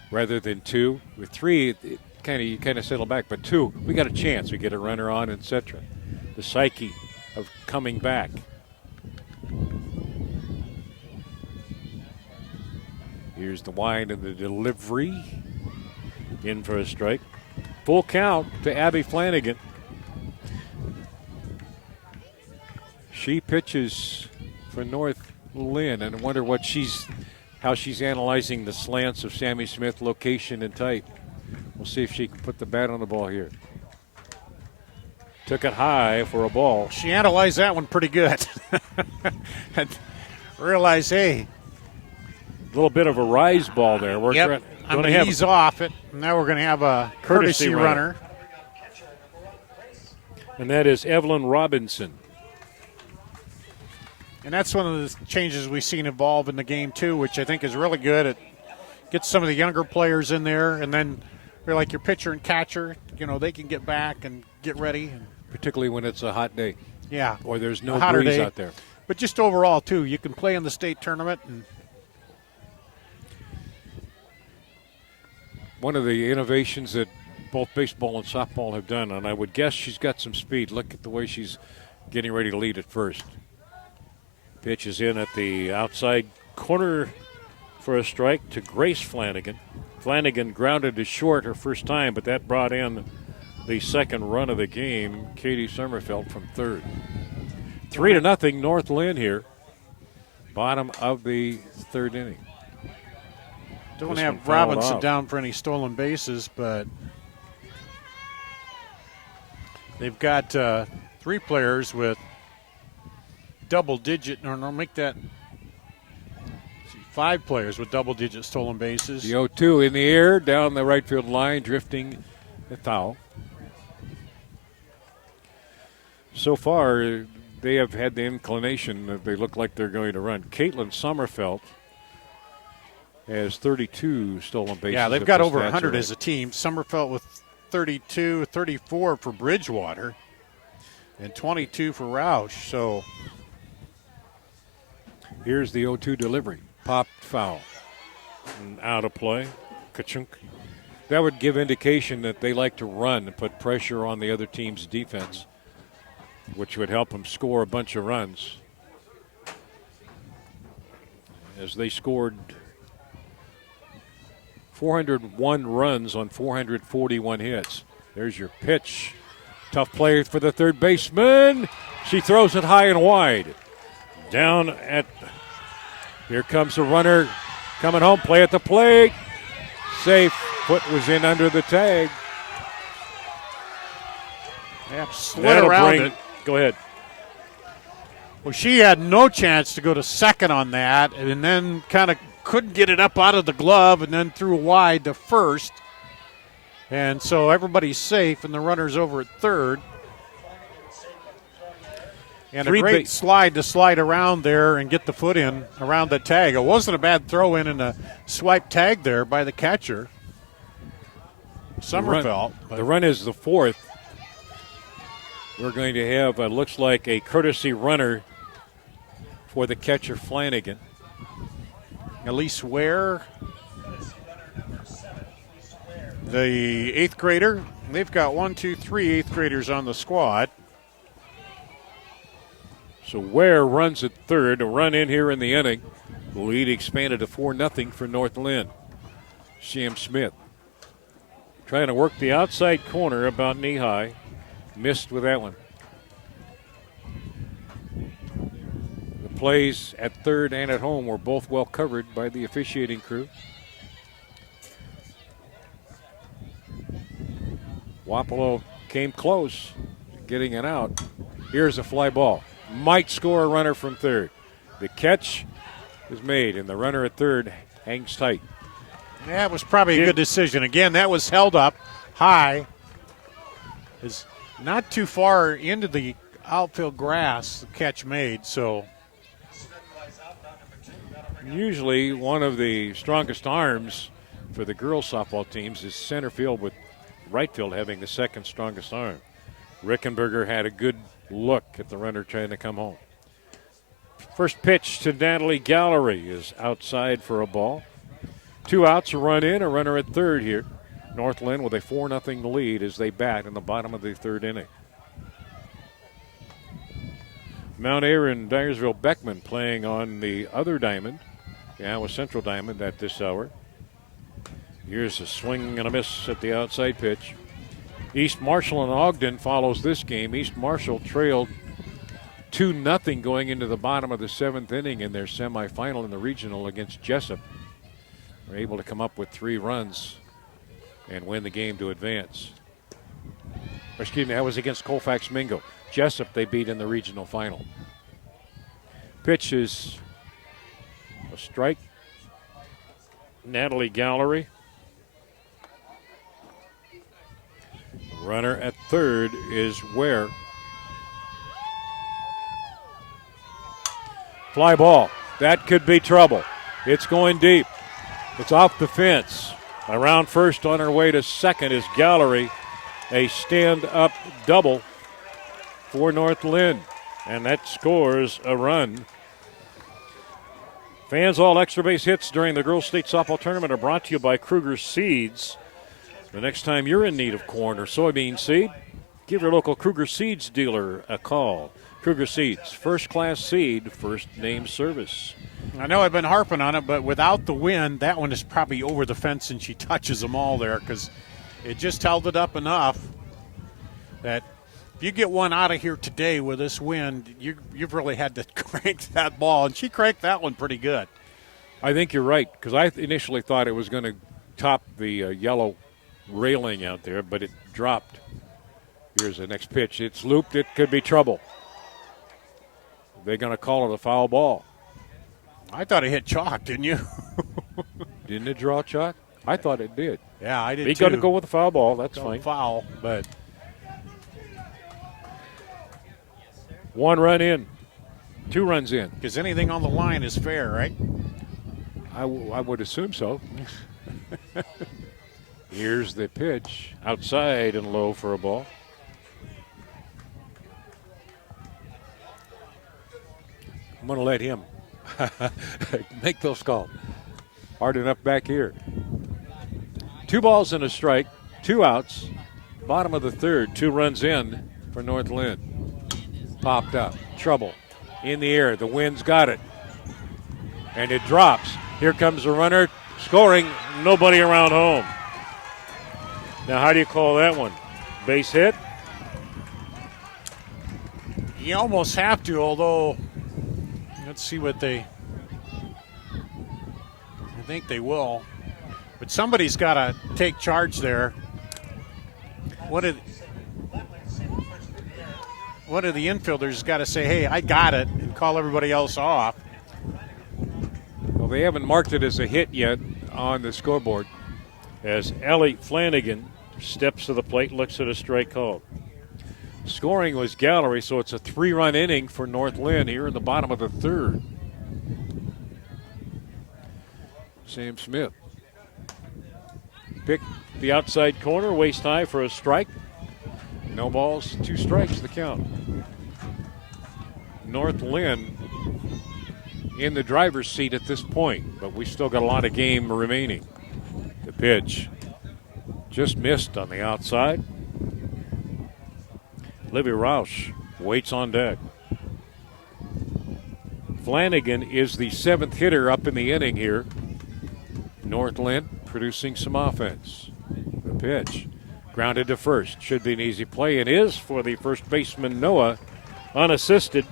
rather than 2. With 3, you kind of settle back, but 2, we got a chance. We get a runner on, etc. The psyche of coming back. Here's the wind and the delivery. In for a strike. Full count to Abby Flanagan. She pitches for North Linn, and I wonder how she's analyzing the slants of Sammy Smith, location and type. We'll see if she can put the bat on the ball here. Took it high for a ball. She analyzed that one pretty good. And realized, hey, a little bit of a rise ball there. I'm going to ease off it. Now we're going to have a courtesy runner. And that is Evelyn Robinson. And that's one of the changes we've seen evolve in the game, too, which I think is really good. It gets some of the younger players in there, and then you're like your pitcher and catcher, they can get back and get ready. Particularly when it's a hot day. Yeah. Or there's no breeze out there. But just overall, too, you can play in the state tournament. And one of the innovations that both baseball and softball have done, and I would guess she's got some speed. Look at the way she's getting ready to lead at first. Pitch is in at the outside corner for a strike to Grace Flanagan. Flanagan grounded to short her first time, but that brought in the second run of the game, Katie Sommerfeld from third. 3-0 North Linn here. Bottom of the third inning. Don't have Robinson down for any stolen bases, but they've got 3 players with double-digit, or no, make that 5 players with double-digit stolen bases. The 0-2 in the air, down the right field line, drifting the foul. So far, they have had the inclination that they look like they're going to run. Caitlin Sommerfeld has 32 stolen bases. Yeah, they've got over 100 as a team. Sommerfeld with 32, 34 for Bridgewater, and 22 for Roush. So here's the 0-2 delivery. Popped foul. And out of play. Ka-chunk. That would give indication that they like to run and put pressure on the other team's defense, which would help them score a bunch of runs. As they scored 401 runs on 441 hits. There's your pitch. Tough play for the third baseman. She throws it high and wide. Down at, here comes the runner coming home. Play at the plate. Safe. Foot was in under the tag. Yep, slid around it. Go ahead. Well, she had no chance to go to second on that, and then kind of couldn't get it up out of the glove, and then threw wide to first. And so everybody's safe, and the runner's over at third. And a great slide to slide around there and get the foot in around the tag. It wasn't a bad throw in and a swipe tag there by the catcher. Sommerfeld. The run is the fourth. We're going to have, looks like, a courtesy runner for the catcher, Flanagan. Elise Ware, the 8th grader. They've got 3 8th graders on the squad. So Ware runs at third, a run in here in the inning. The lead expanded to 4-0 for North Linn. Sam Smith trying to work the outside corner about knee high. Missed with that one. The plays at third and at home were both well covered by the officiating crew. Wapello came close, getting it out. Here's a fly ball. Might score a runner from third. The catch is made, and the runner at third hangs tight. Yeah, it was probably a good decision. Again, that was held up high. Is not too far into the outfield grass, the catch made, so. Usually one of the strongest arms for the girls softball teams is center field, with right field having the second strongest arm. Rickenberger had a good look at the runner trying to come home. First pitch to Natalie Gallery is outside for a ball. 2 outs, a run in, a runner at third here. North Linn with a 4-0 lead as they bat in the bottom of the third inning. Mount Ayr and Dyersville Beckman playing on the other diamond, the Iowa Central diamond, at this hour. Here's a swing and a miss at the outside pitch. East Marshall and Ogden follows this game. East Marshall trailed 2-0 going into the bottom of the 7th inning in their semifinal in the regional against Jessup. Were able to come up with 3 runs and win the game to advance. Excuse me, that was against Colfax Mingo. Jessup they beat in the regional final. Pitch is a strike. Natalie Gallery. Runner at third is Ware. Fly ball. That could be trouble. It's going deep. It's off the fence. Around first, on her way to second is Gallery. A stand-up double for North Linn. And that scores a run. Fans, all extra base hits during the Girls State Softball Tournament are brought to you by Kruger Seeds. The next time you're in need of corn or soybean seed, give your local Kruger Seeds dealer a call. Kruger Seeds, first-class seed, first-name service. I know I've been harping on it, but without the wind, that one is probably over the fence and she touches them all there, because it just held it up enough that if you get one out of here today with this wind, you've really had to crank that ball, and she cranked that one pretty good. I think you're right, because I initially thought it was going to top the yellow railing out there, but it dropped. Here's the next pitch. It's looped. It could be trouble. They're going to call it a foul ball. I thought it hit chalk, didn't you? Didn't it draw chalk? I thought it did. Yeah, I did He too. got to go with the foul ball. That's fine. Foul, but 1 run in. 2 runs in. Because anything on the line is fair, right? I would assume so. Here's the pitch. Outside and low for a ball. I'm going to let him make those calls. Hard enough back here. 2 balls and a strike. 2 outs. Bottom of the third. 2 runs in for North Linn. Popped up. Trouble. In the air. The wind's got it. And it drops. Here comes the runner. Scoring. Nobody around home. Now, how do you call that one? Base hit? You almost have to, although let's see what I think they will. But somebody's got to take charge there. One of the infielders got to say, hey, I got it, and call everybody else off. Well, they haven't marked it as a hit yet on the scoreboard as Ellie Flanagan steps to the plate, looks at a strike call. Scoring was Gallery, so it's a 3-run inning for North Linn here in the bottom of the third. Sam Smith the outside corner, waist high for a strike. No balls, 2 strikes, the count. North Linn in the driver's seat at this point, but we still got a lot of game remaining. The pitch just missed on the outside. Livy Roush waits on deck. Flanagan is the 7th hitter up in the inning here. North Linn producing some offense. The pitch grounded to first. Should be an easy play. It is for the first baseman, Noah, unassisted.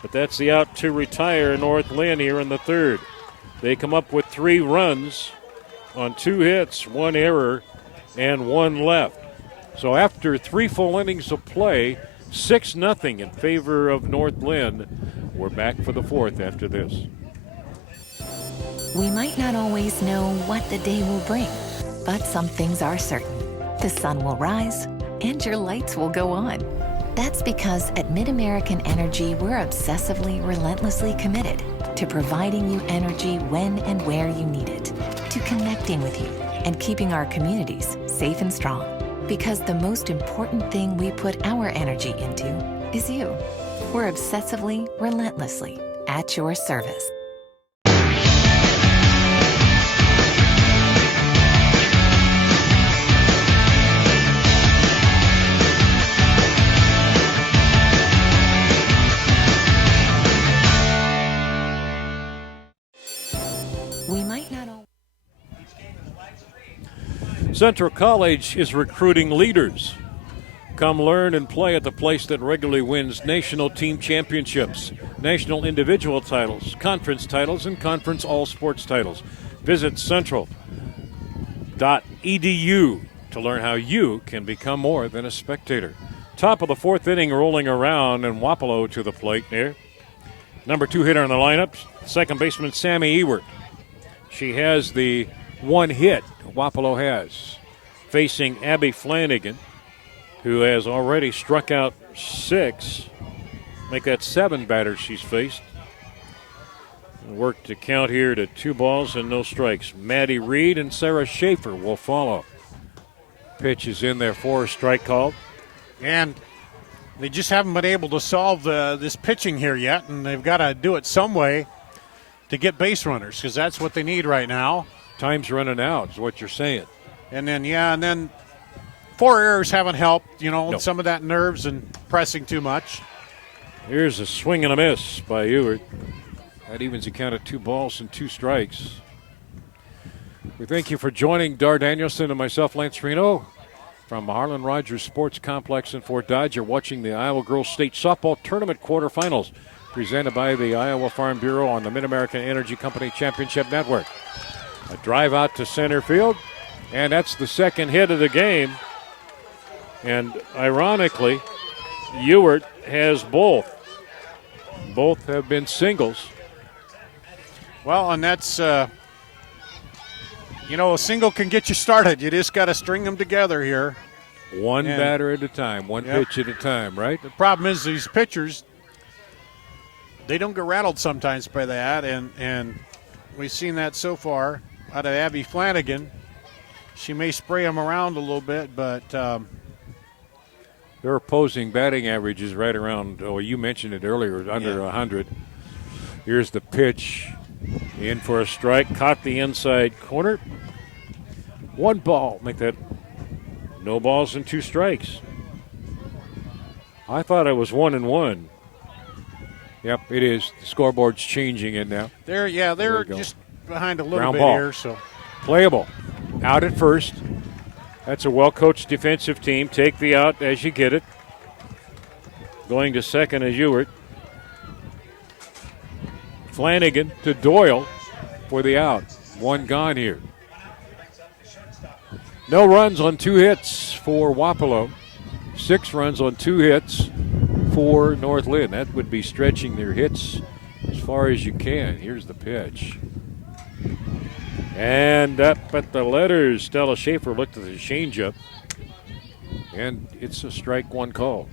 But that's the out to retire North Linn here in the 3rd. They come up with 3 runs on 2 hits, 1 error, and 1 left. So after 3 full innings of play, 6-0 in favor of North Linn. We're back for the 4th after this. We might not always know what the day will bring, but some things are certain. The sun will rise and your lights will go on. That's because at MidAmerican Energy, we're obsessively, relentlessly committed to providing you energy when and where you need it, to connecting with you and keeping our communities safe and strong. Because the most important thing we put our energy into is you. We're obsessively, relentlessly at your service. We might not all. Central College is recruiting leaders. Come learn and play at the place that regularly wins national team championships, national individual titles, conference titles, and conference all-sports titles. Visit central.edu to learn how you can become more than a spectator. Top of the 4th inning rolling around, and Wapello to the plate there. Number 2 hitter in the lineup, second baseman Sammy Ebert. She has the 1 hit Wapello has, facing Abby Flanagan, who has already struck out 6. Make that 7 batters she's faced. Work to count here to 2 balls and no strikes. Maddie Reed and Sarah Schaefer will follow. Pitch is in there for a strike call. And they just haven't been able to solve this pitching here yet, and they've got to do it some way to get base runners, because that's what they need right now. Time's running out is what you're saying. And then 4 errors haven't helped, some of that nerves and pressing too much. Here's a swing and a miss by Ewert. That evens a count of 2 balls and 2 strikes. We thank you for joining Dar Danielson and myself, Lance Reno, from Harlan Rogers Sports Complex in Fort Dodge. You're watching the Iowa Girls State Softball Tournament quarterfinals, presented by the Iowa Farm Bureau on the MidAmerican Energy Company Championship Network. A drive out to center field, and that's the 2nd hit of the game. And ironically, Ewert has both. Both have been singles. Well, and that's, a single can get you started. You just got to string them together here. One batter at a time, one pitch at a time, right? The problem is these pitchers, they don't get rattled sometimes by that, and we've seen that so far out of Abby Flanagan. She may spray them around a little bit, but their opposing batting average is right around, you mentioned it earlier, under 100. Here's the pitch. In for a strike, caught the inside corner. 1 ball, make that no balls and 2 strikes. I thought it was 1-1. Yep, it is. The scoreboard's changing it now. They're just behind a little Ground bit ball. here. So playable. Out at first. That's a well-coached defensive team. Take the out as you get it. Going to second is Ewert. Flanagan to Doyle for the out. 1 gone here. No runs on 2 hits for Wapello. 6 runs on 2 hits for North Linn. That would be stretching their hits as far as you can. Here's the pitch. And up at the letters, Stella Schaefer looked at the changeup. And it's a strike 1 call.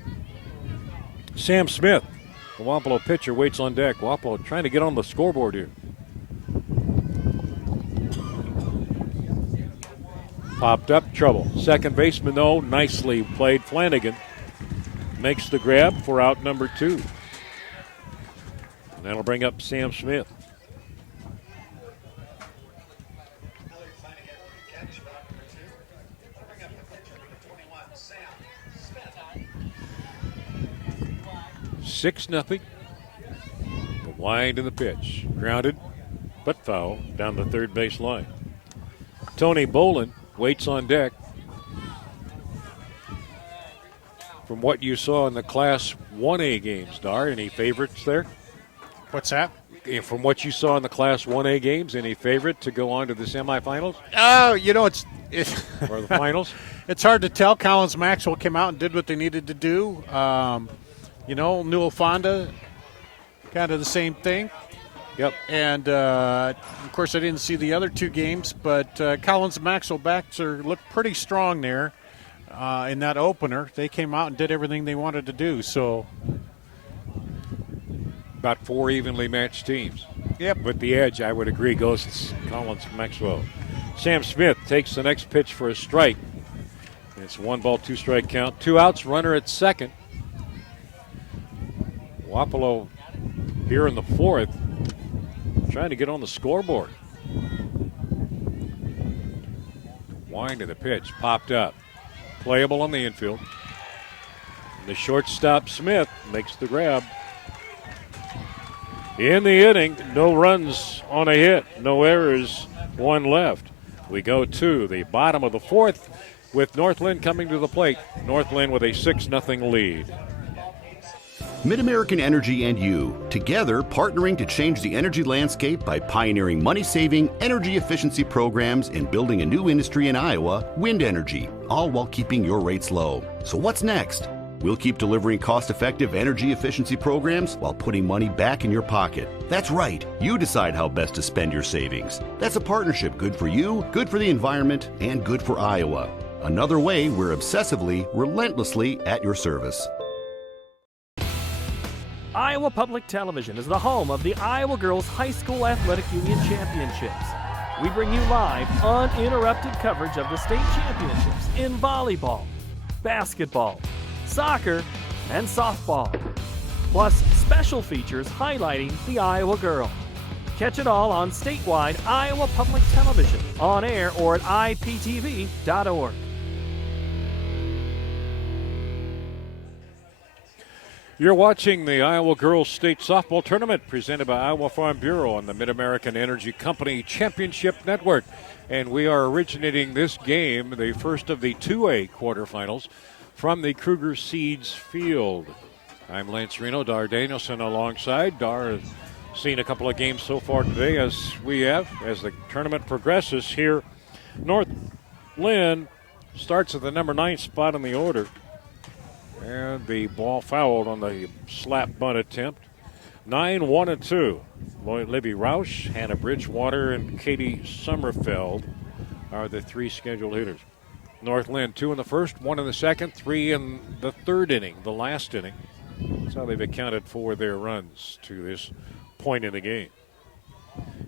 Sam Smith, the Wapello pitcher, waits on deck. Wapello trying to get on the scoreboard here. Popped up, trouble. Second baseman, though, nicely played. Flanagan makes the grab for out number 2. And that'll bring up Sam Smith. Six nothing. The wind of the pitch. Grounded, but foul down the third base line. Tony Bolin waits on deck. From what you saw in the Class 1A games, Dar, any favorites there? What's that? From what you saw in the Class 1A games, any favorite to go on to the semifinals? Oh, Or the finals? It's hard to tell. Collins Maxwell came out and did what they needed to do. Newell Fonda, kind of the same thing. Yep. And, of course, I didn't see the other 2 games, but Collins and Maxwell backs looked pretty strong there in that opener. They came out and did everything they wanted to do. So about 4 evenly matched teams. Yep. With the edge, I would agree, goes to Collins Maxwell. Sam Smith takes the next pitch for a strike. It's 1 ball, 2 strike count. 2 outs, runner at second. Wapello here in the 4th, trying to get on the scoreboard. Wind of the pitch, popped up. Playable on the infield. The shortstop, Smith, makes the grab. In the inning, no runs on a hit, no errors, 1 left. We go to the bottom of the 4th with North Linn coming to the plate. North Linn with a 6-0 lead. Mid-American Energy and you, together partnering to change the energy landscape by pioneering money-saving, energy efficiency programs and building a new industry in Iowa, wind energy, all while keeping your rates low. So what's next? We'll keep delivering cost-effective energy efficiency programs while putting money back in your pocket. That's right, you decide how best to spend your savings. That's a partnership good for you, good for the environment, and good for Iowa. Another way we're obsessively, relentlessly at your service. Iowa Public Television is the home of the Iowa Girls High School Athletic Union Championships. We bring you live, uninterrupted coverage of the state championships in volleyball, basketball, soccer, and softball. Plus, special features highlighting the Iowa girl. Catch it all on statewide Iowa Public Television, on air or at iptv.org. You're watching the Iowa Girls State Softball Tournament presented by Iowa Farm Bureau on the Mid-American Energy Company Championship Network. And we are originating this game, the first of the 2A quarterfinals, from the Kruger Seeds Field. I'm Lance Reno, Dar Danielson alongside. Dar has seen a couple of games so far today, as we have, as the tournament progresses here. North Linn starts at the number 9 spot in the order. And the ball fouled on the slap bunt attempt. 9-1-2. Libby Roush, Hannah Bridgewater, and Katie Sommerfeld are the 3 scheduled hitters. North Linn 2 in the first, 1 in the second, 3 in the third inning, the last inning. That's how they've accounted for their runs to this point in the game.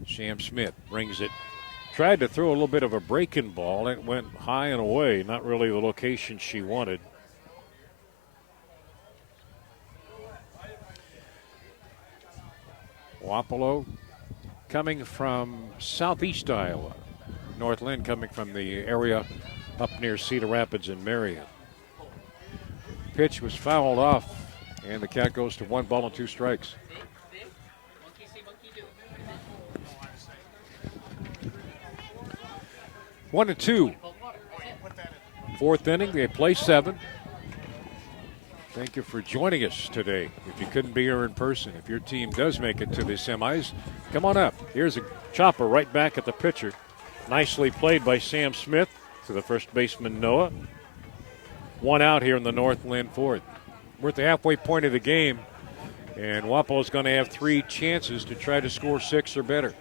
Sam Smith brings it. Tried to throw a little bit of a breaking ball. It went high and away, not really the location she wanted. Wapello coming from southeast Iowa. North Linn coming from the area up near Cedar Rapids and Marion. Pitch was fouled off, and the count goes to 1 ball and 2 strikes. One and 2. 4th inning, they play 7. Thank you for joining us today. If you couldn't be here in person, if your team does make it to the semis, come on up. Here's a chopper right back at the pitcher. Nicely played by Sam Smith to the first baseman, Noah. 1 out here in the North Linn 4th. We're at the halfway point of the game, and Wapello's going to have 3 chances to try to score 6 or better.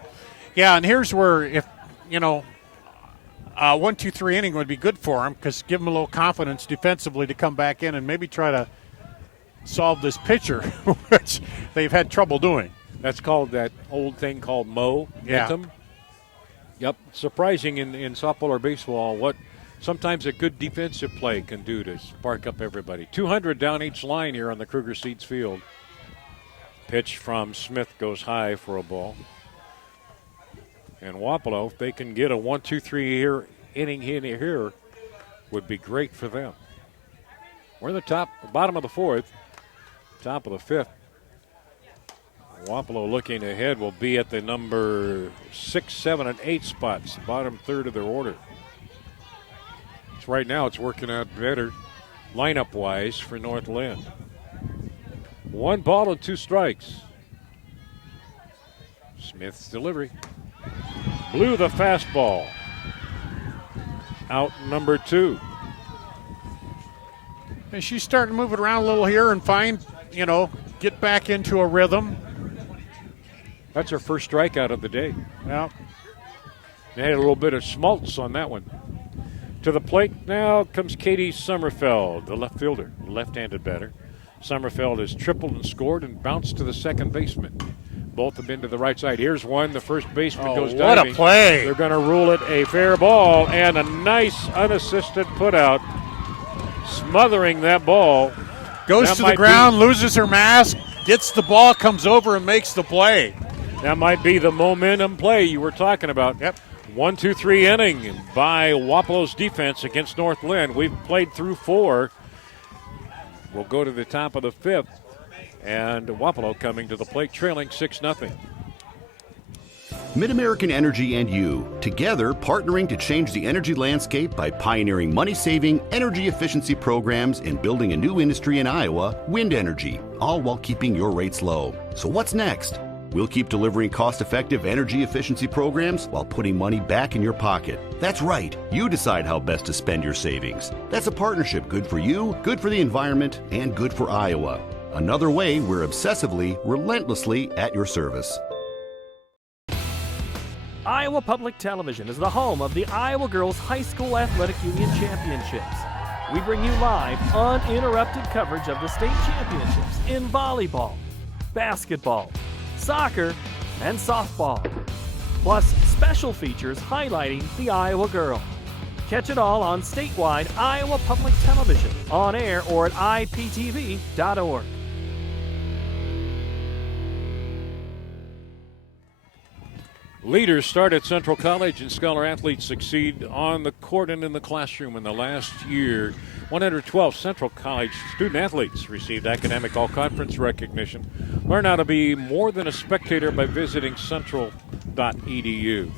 Yeah, and here's where, if, 1-2-3 inning would be good for them, because give them a little confidence defensively to come back in and maybe try to solve this pitcher, which they've had trouble doing. That's called that old thing called momentum. Yep. Surprising in softball or baseball what sometimes a good defensive play can do to spark up everybody. 200 down each line here on the Kruger Seeds field. Pitch from Smith goes high for a ball. And Wapello, if they can get a 1-2-3 inning here, would be great for them. We're in the bottom of the fourth, top of the fifth. Wapello looking ahead will be at the number 6, 7, and 8 spots, the bottom third of their order. So right now it's working out better lineup-wise for North Linn. 1 ball and 2 strikes. Smith's delivery. Blew the fastball. Out number 2. And she's starting to move it around a little here and get back into a rhythm. That's her first strikeout of the day. Yeah. They had a little bit of schmaltz on that one. To the plate now comes Katie Sommerfeld, the left fielder, left-handed batter. Sommerfeld has tripled and scored and bounced to the second baseman. Both have been to the right side. Here's one. The first baseman goes diving. What a play. They're going to rule it a fair ball, and a nice unassisted putout, smothering that ball. Goes to the ground, loses her mask, gets the ball, comes over, and makes the play. That might be the momentum play you were talking about. Yep. 1-2-3 inning by Wapello's defense against North Linn. We've played through 4. We'll go to the top of the 5th. And Wapello coming to the plate, trailing 6-0. Mid-American Energy and you, together partnering to change the energy landscape by pioneering money-saving, energy efficiency programs and building a new industry in Iowa, wind energy, all while keeping your rates low. So what's next? We'll keep delivering cost-effective energy efficiency programs while putting money back in your pocket. That's right. You decide how best to spend your savings. That's a partnership good for you, good for the environment, and good for Iowa. Another way we're obsessively, relentlessly at your service. Iowa Public Television is the home of the Iowa Girls High School Athletic Union Championships. We bring you live, uninterrupted coverage of the state championships in volleyball, basketball, soccer, and softball. Plus special features highlighting the Iowa girl. Catch it all on statewide Iowa Public Television, on air or at iptv.org. Leaders start at Central College, and scholar athletes succeed on the court and in the classroom. In the last year, 112 Central College student athletes received academic all-conference recognition. Learn how to be more than a spectator by visiting central.edu.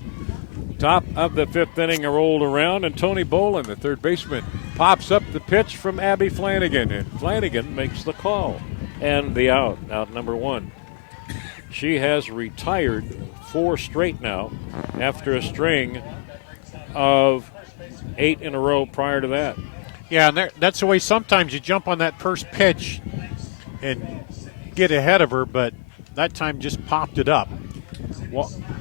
Top of the 5th inning are rolled around, and Tony Bolin, the third baseman, pops up the pitch from Abby Flanagan, and Flanagan makes the call and the out number 1. She has retired 4 straight now after a string of 8 in a row prior to that. Yeah, and that's the way sometimes you jump on that first pitch and get ahead of her, but that time just popped it up.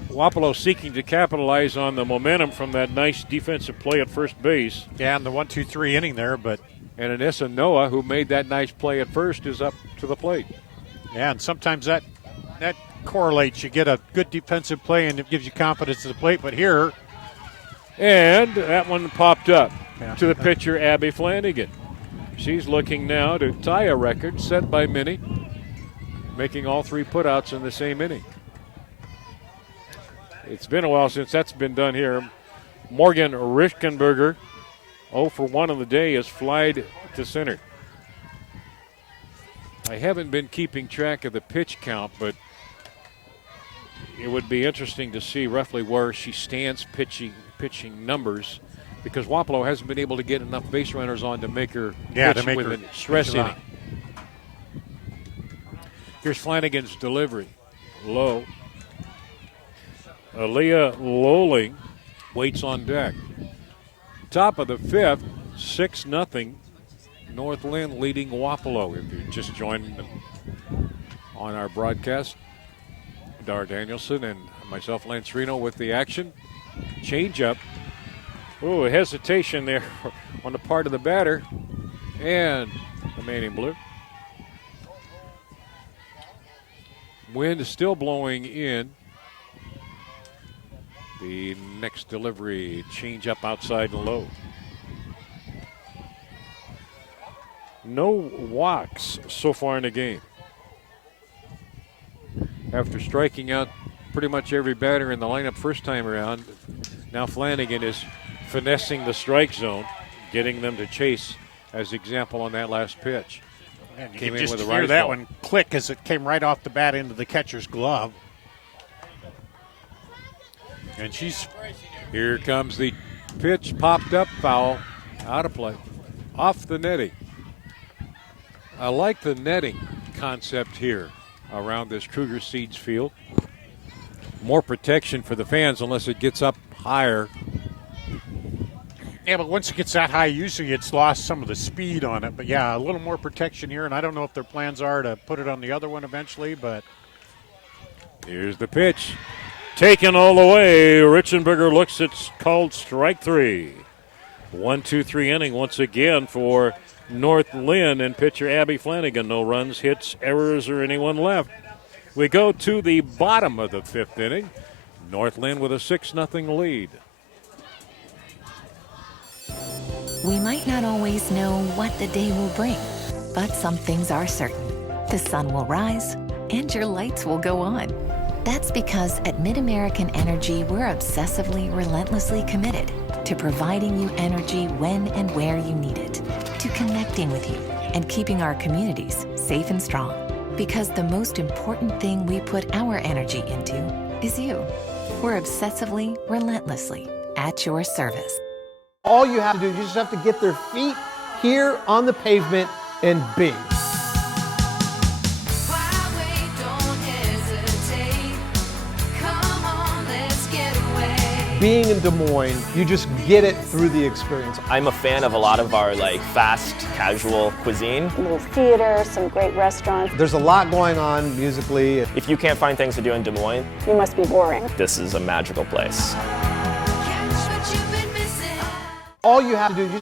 Wapello seeking to capitalize on the momentum from that nice defensive play at first base. Yeah, and the 1-2-3 inning there, but. And Anissa Noah, who made that nice play at first, is up to the plate. Yeah, and sometimes that correlates. You get a good defensive play and it gives you confidence at the plate, but here. And that one popped up to the pitcher, Abby Flanagan. She's looking now to tie a record set by Minnie, making all 3 putouts in the same inning. It's been a while since that's been done here. Morgan Richkenberger, 0 for 1 on the day, is flied to center. I haven't been keeping track of the pitch count, but it would be interesting to see roughly where she stands pitching numbers, because Wapello hasn't been able to get enough base runners on to make her pitch with a stress inning. Here's Flanagan's delivery. Low. Aaliyah Lowling waits on deck. Top of the 5th, 6-0. North Linn leading Wapello. If you just joined on our broadcast, Dar Danielson and myself, Lance Reno, with the action. Change up. Oh, a hesitation there on the part of the batter. And the man in blue. Wind is still blowing in. The next delivery, change up outside and low. no walks so far in the game. After striking out pretty much every batter in the lineup first time around, now Flanagan is finessing the strike zone, getting them to chase as example on that last pitch. And you Came can in just with a hear rise that ball. one click as it came right off the bat into the catcher's glove. And Here comes the pitch, popped up, foul, out of play, off the netting. I like the netting concept here around this Kruger Seeds field. More protection for the fans unless it gets up higher. Yeah, but once it gets that high, usually it's lost some of the speed on it. But yeah, a little more protection here, and I don't know if their plans are to put it on the other one eventually, but. Here's the pitch. Taken all the way. Richenberger looks, it's called strike three. 1-2-3 inning once again for North Linn and pitcher Abby Flanagan. No runs, hits, errors, or anyone left. We go to the bottom of the fifth inning. North Linn with a 6-0 lead. We might not always know what the day will bring, but some things are certain. The sun will rise and your lights will go on. That's because at MidAmerican Energy, we're obsessively, relentlessly committed to providing you energy when and where you need it, to connecting with you and keeping our communities safe and strong. Because the most important thing we put our energy into is you. We're obsessively, relentlessly at your service. All you have to do, you just have to get their feet here on the pavement and bing. Being in Des Moines, you just get it through the experience. I'm a fan of a lot of our fast, casual cuisine. A little theater, some great restaurants. There's a lot going on musically. If you can't find things to do in Des Moines, You must be boring. this is a magical place. All you have to do,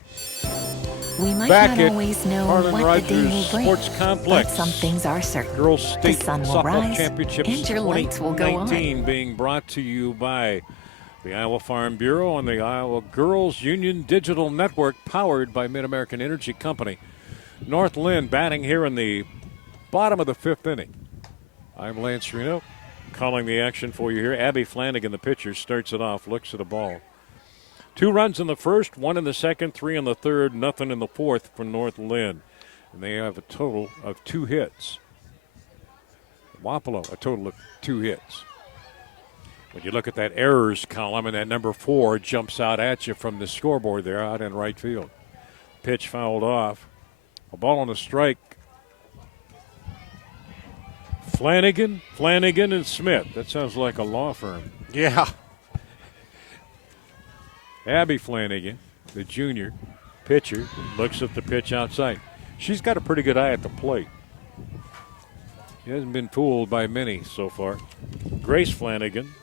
We might Back not at always know Harlan what the day will Rogers bring, Sports Complex. but some things are certain. Girls The State sun will Softball rise Championships and your lights will go on. 2019 being brought to you by the Iowa Farm Bureau and the Iowa Girls Union Digital Network, powered by MidAmerican Energy Company. North Linn batting here in the bottom of the fifth inning. I'm Lance Reno, calling the action for you here. Abby Flanagan, the pitcher, starts it off, looks at the ball. 2 runs in the first, 1 in the second, 3 in the third, nothing in the fourth for North Linn. And they have a total of 2 hits. Wapello, a total of 2 hits. When you look at that errors column, and that number 4 jumps out at you from the scoreboard there out in right field. Pitch fouled off. A ball on a strike. Flanagan, and Smith. That sounds like a law firm. Yeah. Abby Flanagan, the junior pitcher, looks at the pitch outside. She's got a pretty good eye at the plate. She hasn't been fooled by many so far. Grace Flanagan,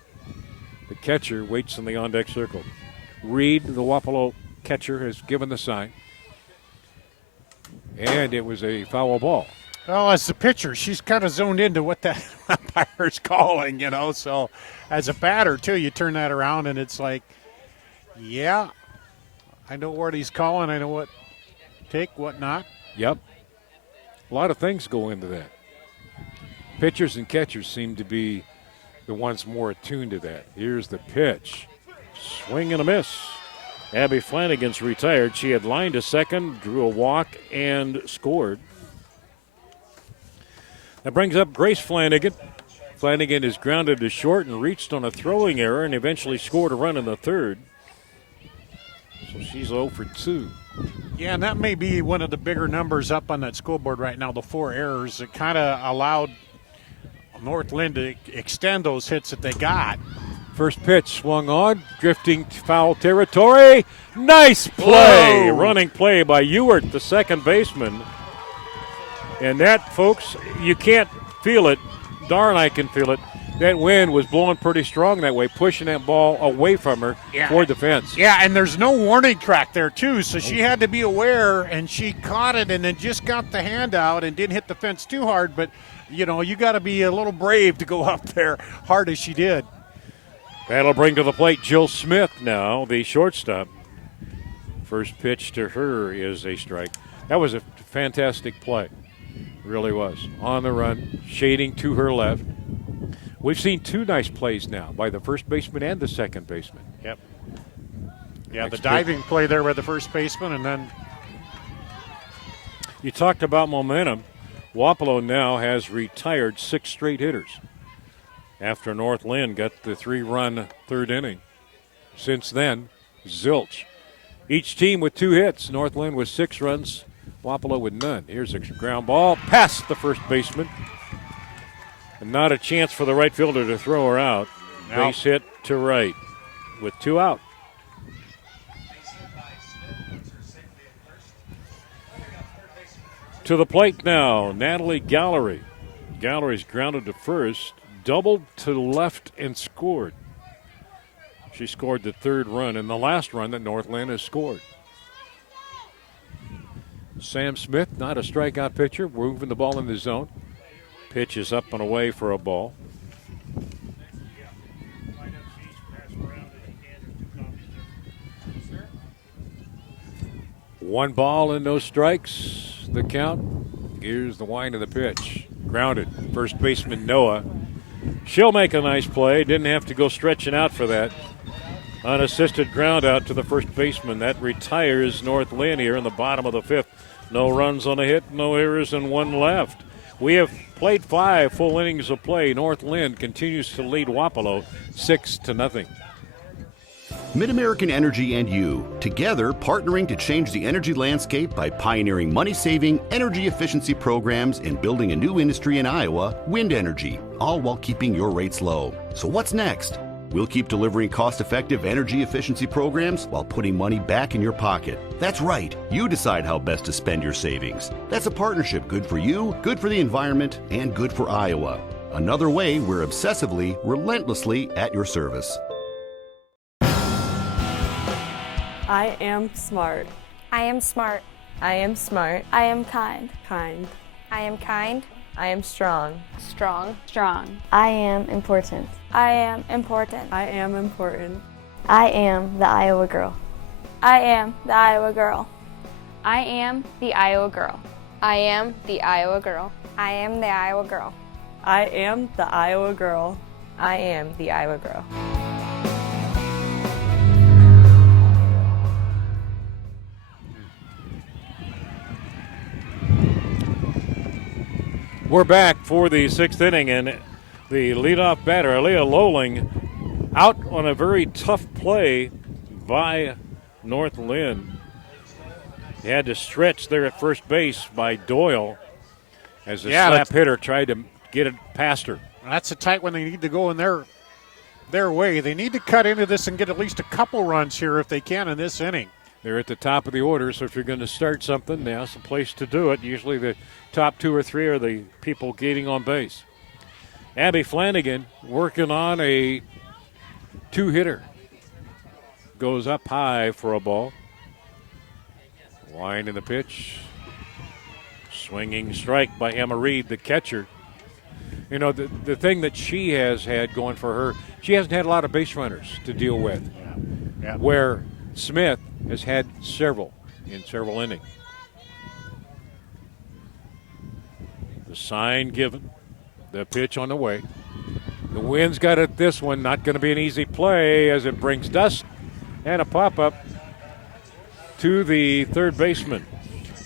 the catcher, waits in the on-deck circle. Reed, the Wapello catcher, has given the sign. And it was a foul ball. Well, as the pitcher, she's kind of zoned into what that umpire's calling, So as a batter, too, you turn that around and it's like, yeah, I know what he's calling. I know what take, what not. Yep. A lot of things go into that. Pitchers and catchers seem to be the ones more attuned to that. Here's the pitch. Swing and a miss. Abby Flanagan's retired. She had lined to second, drew a walk, and scored. That brings up Grace Flanagan. Flanagan is grounded to short and reached on a throwing error and eventually scored a run in the third. So she's 0 for 2. Yeah, and that may be one of the bigger numbers up on that scoreboard right now, the 4 errors. It kind of allowed North Linn to extend those hits that they got. First pitch swung on, drifting to foul territory. Nice play. Whoa. Running play by Ewert, the second baseman. And that, folks, you can't feel it. Darn, I can feel it. That wind was blowing pretty strong that way, pushing that ball away from her toward the fence. Yeah, and there's no warning track there, too, so she had to be aware, and she caught it and then just got the hand out and didn't hit the fence too hard. But, you got to be a little brave to go up there hard as she did. That'll bring to the plate Jill Smith now, the shortstop First pitch to her is a strike. That was a fantastic play. Really was. On the run, shading to her left. We've seen two nice plays now by the first baseman and the second baseman. Yep. Yeah, Next the diving play there by the first baseman, and then you talked about momentum. Wapello now has retired 6 straight hitters after North Linn got the 3-run third inning. Since then, zilch. Each team with 2 hits. North Linn with 6 runs, Wapello with none. Here's a ground ball past the first baseman. And not a chance for the right fielder to throw her out. Base hit to right with 2 out. To the plate now, Natalie Gallery. Gallery's grounded to first, doubled to left and scored. She scored the 3rd run and the last run that North Linn has scored. Sam Smith, not a strikeout pitcher, moving the ball in the zone. Pitch is up and away for a ball. One ball and no strikes. The count. Here's the wind of the pitch. Grounded. First baseman Noah. She'll make a nice play. Didn't have to go stretching out for that. Unassisted ground out to the first baseman. That retires North Linn here in the bottom of the 5th. No runs on a hit, no errors, and 1 left. We have played 5 full innings of play. North Linn continues to lead Wapello 6-0. Mid-American Energy and you, together partnering to change the energy landscape by pioneering money-saving, energy efficiency programs and building a new industry in Iowa, wind energy, all while keeping your rates low. So what's next? We'll keep delivering cost-effective energy efficiency programs while putting money back in your pocket. That's right. You decide how best to spend your savings. That's a partnership good for you, good for the environment, and good for Iowa. Another way we're obsessively, relentlessly at your service. I am smart. I am smart. I am smart. I am kind. Kind. I am kind. I am strong. Strong. Strong. I am important. I am important. I am important. I am the Iowa girl. I am the Iowa girl. I am the Iowa girl. I am the Iowa girl. I am the Iowa girl. I am the Iowa girl. I am the Iowa girl. We're back for the 6th inning, and the leadoff batter, Aaliyah Lowling, out on a very tough play by North Linn. He had to stretch there at first base by Doyle as the slap hitter tried to get it past her. That's a tight one. They need to go in their way. They need to cut into this and get at least a couple runs here if they can in this inning. They're at the top of the order, so if you're going to start something, now's the place to do it. Usually the top 2 or 3 are the people getting on base. Abby Flanagan working on a 2-hitter. Goes up high for a ball. Line in the pitch. Swinging strike by Emma Reed, the catcher. You know, the thing that she has had going for her, she hasn't had a lot of base runners to deal with. Yeah. Where Smith has had several in several innings. The sign given, the pitch on the way. The wind's got it this one, not going to be an easy play as it brings dust and a pop-up to the third baseman.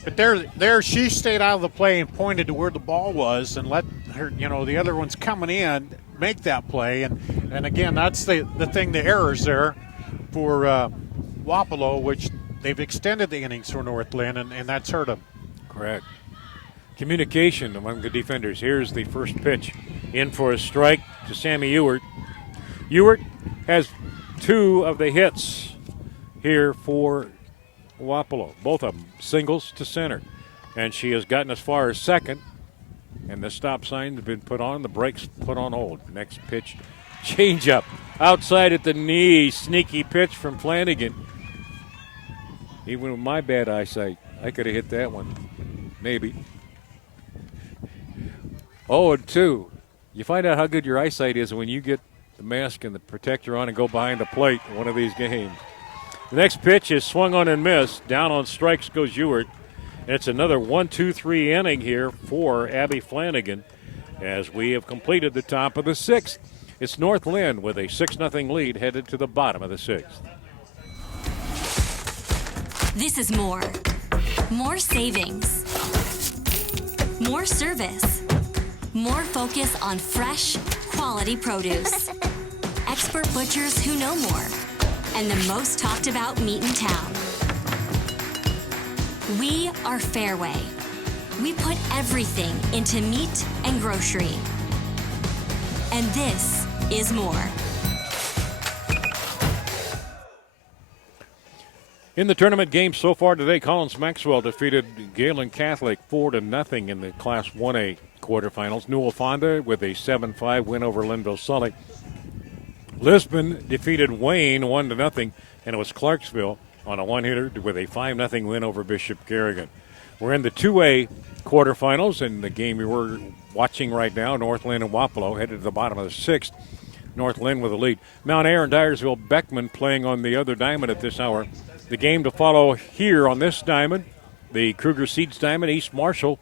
But there she stayed out of the play and pointed to where the ball was and let her, the other one's coming in, make that play. And again, that's the thing, the errors there for Wapello, which they've extended the innings for North Linn, and that's hurt them. Correct. Communication among the defenders. Here's the first pitch. In for a strike to Sammy Ebert. Ebert has 2 of the hits here for Wapello. Both of them singles to center. And she has gotten as far as second. And the stop sign has been put on. The brakes put on hold. Next pitch, change up. Outside at the knee. Sneaky pitch from Flanagan. Even with my bad eyesight, I could have hit that one. Maybe. 0-2. You find out how good your eyesight is when you get the mask and the protector on and go behind the plate in one of these games. The next pitch is swung on and missed. Down on strikes goes Ewert. It's another 1-2-3 inning here for Abby Flanagan as we have completed the top of the sixth. It's North Linn with a 6-0 lead headed to the bottom of the sixth. This is more. More savings. More service. More focus on fresh, quality produce. Expert butchers who know more. And the most talked about meat in town. We are Fairway. We put everything into meat and grocery. And this is more. In the tournament game so far today, Collins Maxwell defeated Galen Catholic 4-0 in the Class 1A quarterfinals. Newell Fonda with a 7-5 win over Linville Sully. Lisbon defeated Wayne 1-0, and it was Clarksville on a one-hitter with a 5-0 win over Bishop Garrigan. We're in the 2A quarterfinals, and the game we're watching right now, North Linn and Wapello, headed to the bottom of the sixth. North Linn with a lead. Mount Ayr and Dyersville Beckman playing on the other diamond at this hour. The game to follow here on this diamond, the Kruger Seeds diamond, East Marshall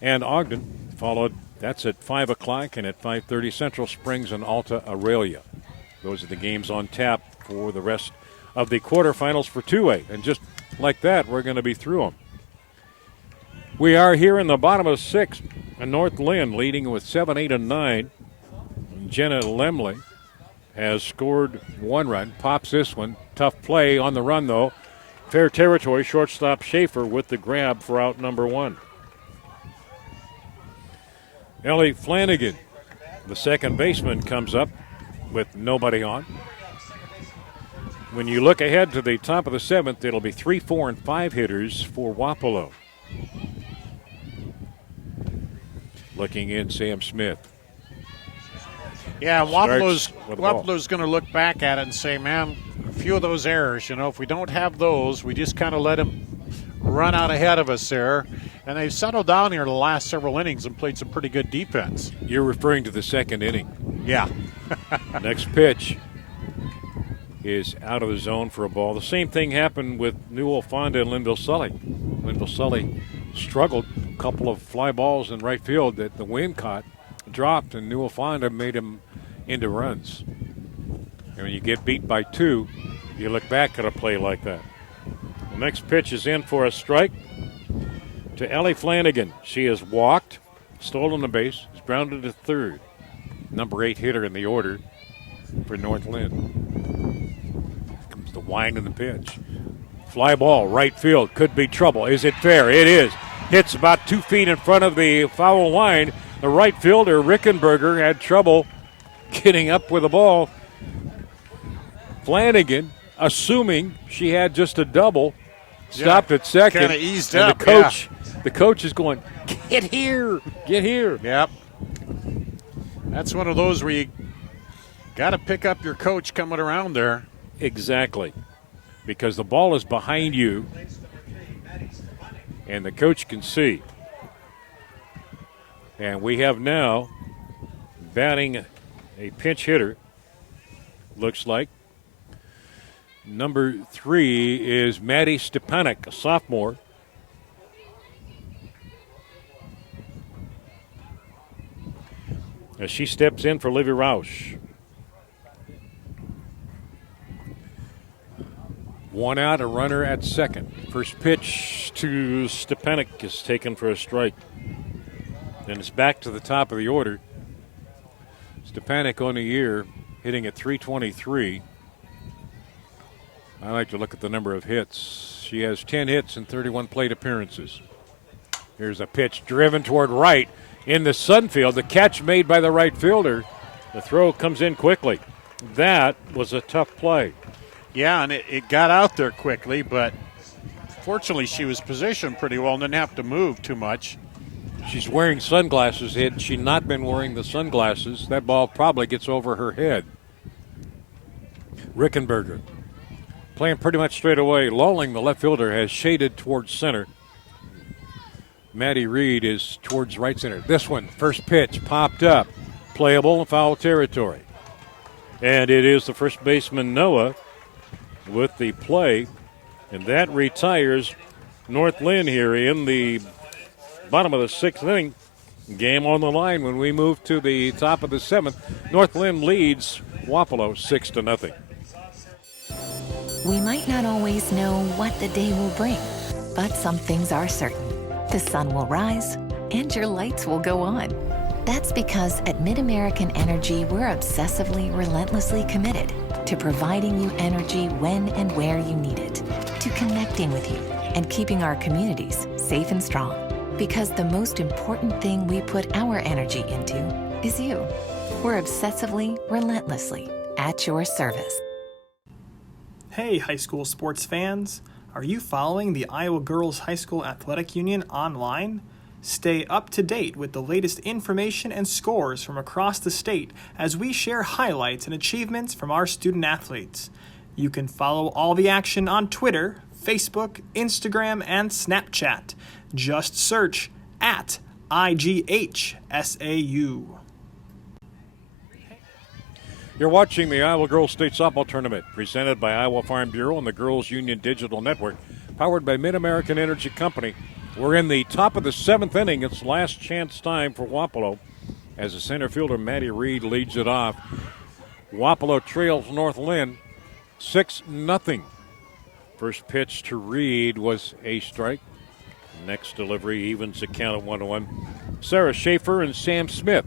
and Ogden, followed. That's at 5 o'clock, and at 5:30 Central Springs and Alta Aurelia. Those are the games on tap for the rest of the quarterfinals for 2A. And just like that, we're going to be through them. We are here in the bottom of sixth, and North Linn leading with 7, 8, and 9. Jenna Lemley has scored 1 run, pops this one. Tough play on the run, though. Fair territory, shortstop Schaefer with the grab for out number 1. Ellie Flanagan, the second baseman, comes up with nobody on. When you look ahead to the top of the seventh, it'll be 3, 4, and 5 hitters for Wapello. Looking in, Sam Smith. Yeah, Wapello's going to look back at it and say, man, a few of those errors, if we don't have those, we just kind of let them run out ahead of us there. And they've settled down here the last several innings and played some pretty good defense. You're referring to the second inning. Yeah. Next pitch is out of the zone for a ball. The same thing happened with Newell Fonda and Linville Sully. Linville Sully struggled. A couple of fly balls in right field that the wind caught, dropped, and Newell Fonda made him into runs. And when you get beat by 2, you look back at a play like that. The next pitch is in for a strike to Ellie Flanagan. She has walked, stolen a base, is grounded to third. Number 8 hitter in the order for North Linn. Comes the wind of the pitch. Fly ball, right field, could be trouble. Is it fair? It is. Hits about 2 feet in front of the foul line. The right fielder, Rickenberger, had trouble getting up with the ball. Flanagan, assuming she had just a double, stopped at second. Kind of eased and up. The coach is going, get here, get here. Yep. That's one of those where you got to pick up your coach coming around there. Exactly. Because the ball is behind you, and the coach can see. And we have now batting a pinch hitter, looks like. Number 3 is Maddie Stepanek, a sophomore. As she steps in for Livy Roush. 1 out, a runner at second. First pitch to Stepanek is taken for a strike. Then it's back to the top of the order. Stepanek on the year hitting at .323. I like to look at the number of hits. She has 10 hits and 31 plate appearances. Here's a pitch driven toward right in the Sunfield. The catch made by the right fielder. The throw comes in quickly. That was a tough play. Yeah, and it got out there quickly, but fortunately she was positioned pretty well and didn't have to move too much. She's wearing sunglasses. Had she not been wearing the sunglasses, that ball probably gets over her head. Rickenberger playing pretty much straight away, lulling the left fielder, has shaded towards center. Maddie Reed is towards right center. This one, first pitch, popped up, playable in foul territory. And it is the first baseman, Noah, with the play, and that retires North Linn here in the bottom of the 6th inning. Game on the line when we move to the top of the 7th. North Linn leads Wapello 6-0. We might not always know what the day will bring, but some things are certain. The sun will rise and your lights will go on. That's because at MidAmerican Energy, we're obsessively, relentlessly committed to providing you energy when and where you need it, to connecting with you and keeping our communities safe and strong. Because the most important thing we put our energy into is you. We're obsessively, relentlessly at your service. Hey, high school sports fans. Are you following the Iowa Girls High School Athletic Union online? Stay up to date with the latest information and scores from across the state as we share highlights and achievements from our student athletes. You can follow all the action on Twitter, Facebook, Instagram, and Snapchat. Just search at IGHSAU. You're watching the Iowa Girls State Softball Tournament, presented by Iowa Farm Bureau and the Girls Union Digital Network, powered by MidAmerican Energy Company. We're in the top of the 7th inning. It's last chance time for Wapello as the center fielder, Maddie Reed, leads it off. Wapello trails North Linn 6-0. First pitch to Reed was a strike. Next delivery evens the count at 1-1. Sarah Schaefer and Sam Smith,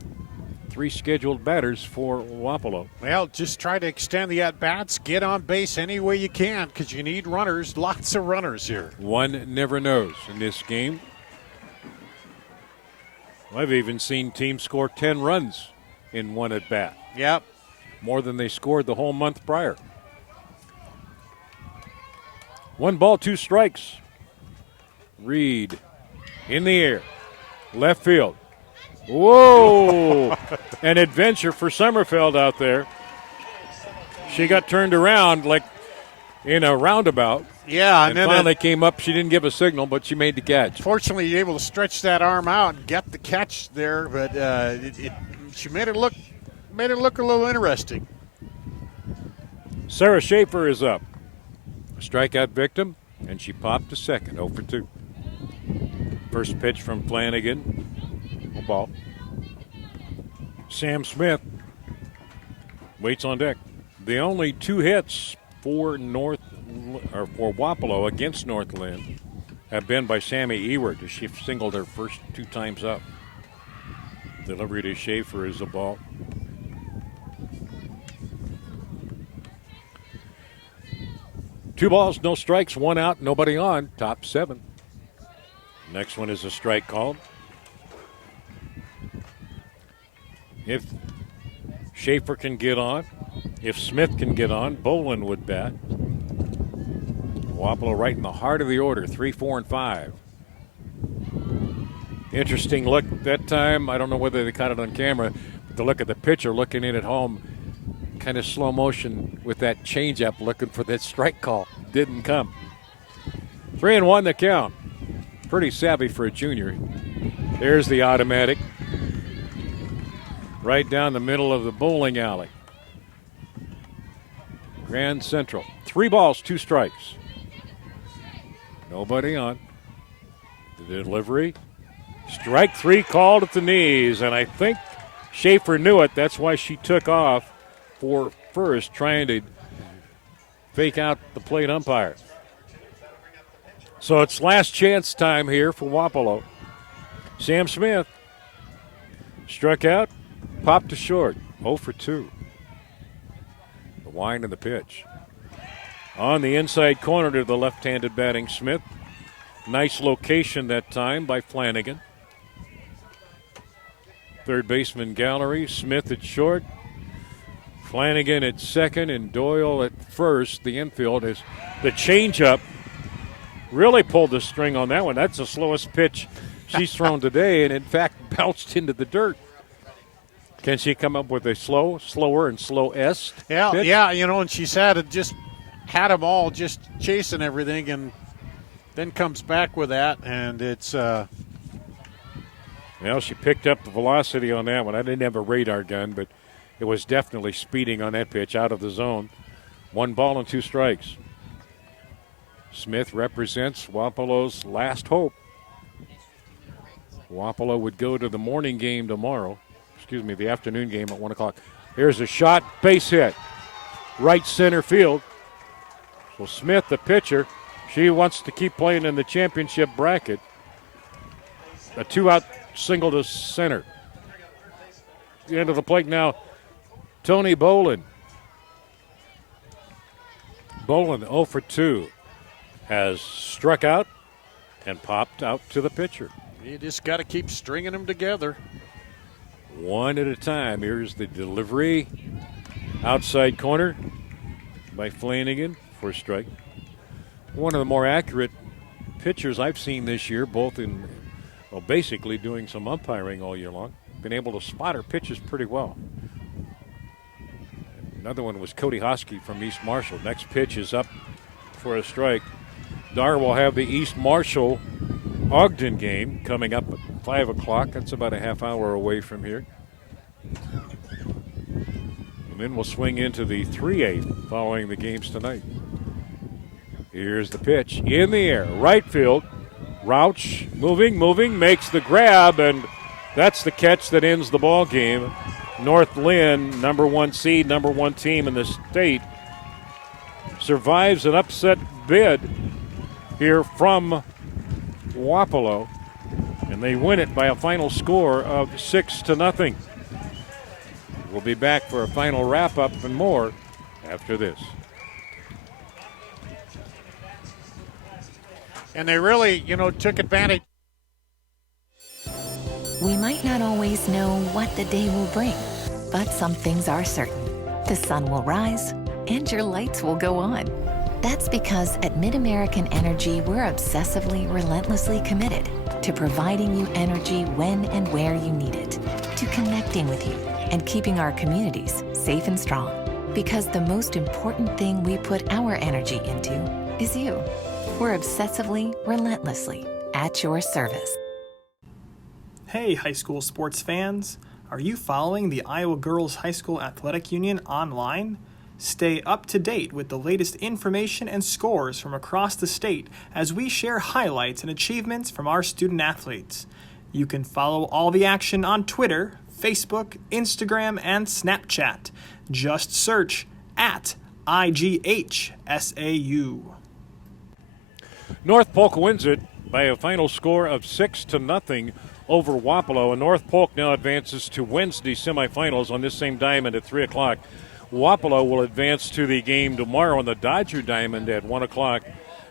3 scheduled batters for Wapello. Well, just try to extend the at-bats, get on base any way you can because you need runners, lots of runners here. One never knows in this game. I've even seen teams score 10 runs in one at-bat. Yep. More than they scored the whole month prior. 1 ball, 2 strikes. Reed in the air, left field. Whoa! An adventure for Sommerfeld out there. She got turned around like in a roundabout. Yeah, and then finally came up. She didn't give a signal, but she made the catch. Fortunately, you're able to stretch that arm out and get the catch there, but she made it look a little interesting. Sarah Schaefer is up. A strikeout victim, and she popped to second, 0 for 2. First pitch from Flanagan. No ball. Sam Smith waits on deck. The only 2 hits for Wapello against North Linn have been by Sammy Ebert as she singled her first 2 times up. Delivery to Schaefer is a ball. Two balls, no strikes, 1 out, nobody on. Top 7. Next one is a strike called. If Schaefer can get on, if Smith can get on, Bolin would bat. Wapello right in the heart of the order, 3, 4, and 5. Interesting look that time. I don't know whether they caught it on camera, but the look at the pitcher looking in at home, kind of slow motion with that changeup, looking for that strike call. Didn't come. 3-1 the count. Pretty savvy for a junior. There's the automatic. Right down the middle of the bowling alley. Grand Central. 3 balls, 2 strikes. Nobody on. The delivery. Strike 3 called at the knees, and I think Schaefer knew it. That's why she took off for first, trying to fake out the plate umpire. So it's last chance time here for Wapello. Sam Smith struck out, popped to short, 0 for 2. The wind and the pitch. On the inside corner to the left-handed batting Smith. Nice location that time by Flanagan. Third baseman Gallery, Smith at short. Flanagan at second and Doyle at first. The infield is the changeup. Really pulled the string on that one. That's the slowest pitch she's thrown today, and in fact bounced into the dirt. Can she come up with a slower and slow-est pitch? Yeah, and she's had them all just chasing everything, and then comes back with that, and it's she picked up the velocity on that one. I didn't have a radar gun, but it was definitely speeding on that pitch out of the zone. 1 ball and 2 strikes. Smith represents Wapello's last hope. Wapello would go to the morning game tomorrow. The afternoon game at 1 o'clock. Here's a shot, base hit. Right center field. So Smith, the pitcher, she wants to keep playing in the championship bracket. A 2-out single to center. The end of the plate now, Tony Bolin. Bolin 0 for 2 has struck out and popped out to the pitcher. You just got to keep stringing them together. One at a time. Here's the delivery. Outside corner by Flanagan for a strike. One of the more accurate pitchers I've seen this year, both in, basically doing some umpiring all year long. Been able to spot her pitches pretty well. Another one was Cody Hosky from East Marshall. Next pitch is up for a strike. Dar will have the East Marshall Ogden game coming up at 5 o'clock. That's about a half hour away from here. And then we'll swing into the 3A following the games tonight. Here's the pitch in the air, right field. Rauch moving, makes the grab, and that's the catch that ends the ball game. North Linn, number 1 seed, number 1 team in the state, survives an upset bid here from Wapello, and they win it by a final score of 6-0. We'll be back for a final wrap-up and more after this. And they really, took advantage. We might not always know what the day will bring, but some things are certain. The sun will rise and your lights will go on. That's because at MidAmerican Energy, we're obsessively, relentlessly committed to providing you energy when and where you need it, to connecting with you and keeping our communities safe and strong. Because the most important thing we put our energy into is you. We're obsessively, relentlessly at your service. Hey, high school sports fans. Are you following the Iowa Girls High School Athletic Union online? Stay up to date with the latest information and scores from across the state as we share highlights and achievements from our student athletes. You can follow all the action on Twitter, Facebook, Instagram, and Snapchat. Just search at IGHSAU. North Polk wins it by a final score of 6-0 over Wapello, and North Polk now advances to Wednesday semifinals on this same diamond at 3 o'clock. Wapello will advance to the game tomorrow on the Dodger Diamond at 1 o'clock.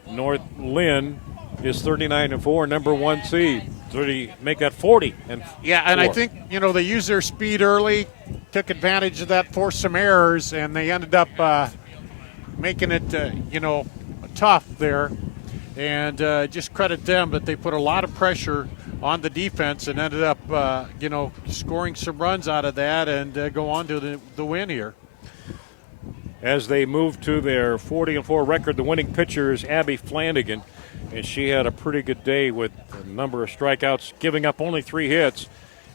North Linn is 39-4, number 1 seed. 30, make that 40. Yeah, and I think, they used their speed early, took advantage of that, forced some errors, and they ended up making it, tough there. And just credit them that they put a lot of pressure on the defense and ended up, scoring some runs out of that and go on to the win here. As they move to their 40-4 record, the winning pitcher is Abby Flanagan, and she had a pretty good day with a number of strikeouts, giving up only 3 hits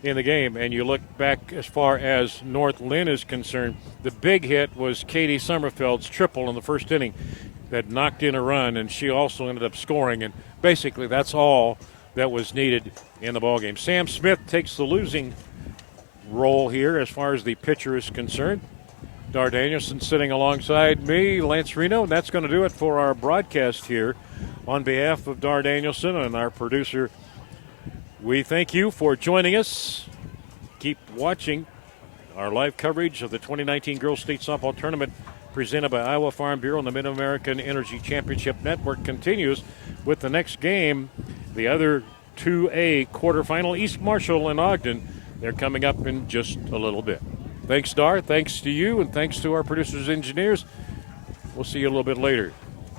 in the game. And you look back as far as North Linn is concerned, the big hit was Katie Sommerfeld's triple in the first inning that knocked in a run, and she also ended up scoring. And basically that's all that was needed in the ballgame. Sam Smith takes the losing role here as far as the pitcher is concerned. Dar Danielson sitting alongside me, Lance Reno, and that's going to do it for our broadcast here. On behalf of Dar Danielson and our producer, we thank you for joining us. Keep watching our live coverage of the 2019 Girls State Softball Tournament presented by Iowa Farm Bureau and the Mid-American Energy Championship Network continues with the next game, the other 2A quarterfinal, East Marshall and Ogden. They're coming up in just a little bit. Thanks, Dar. Thanks to you, and thanks to our producers and engineers. We'll see you a little bit later.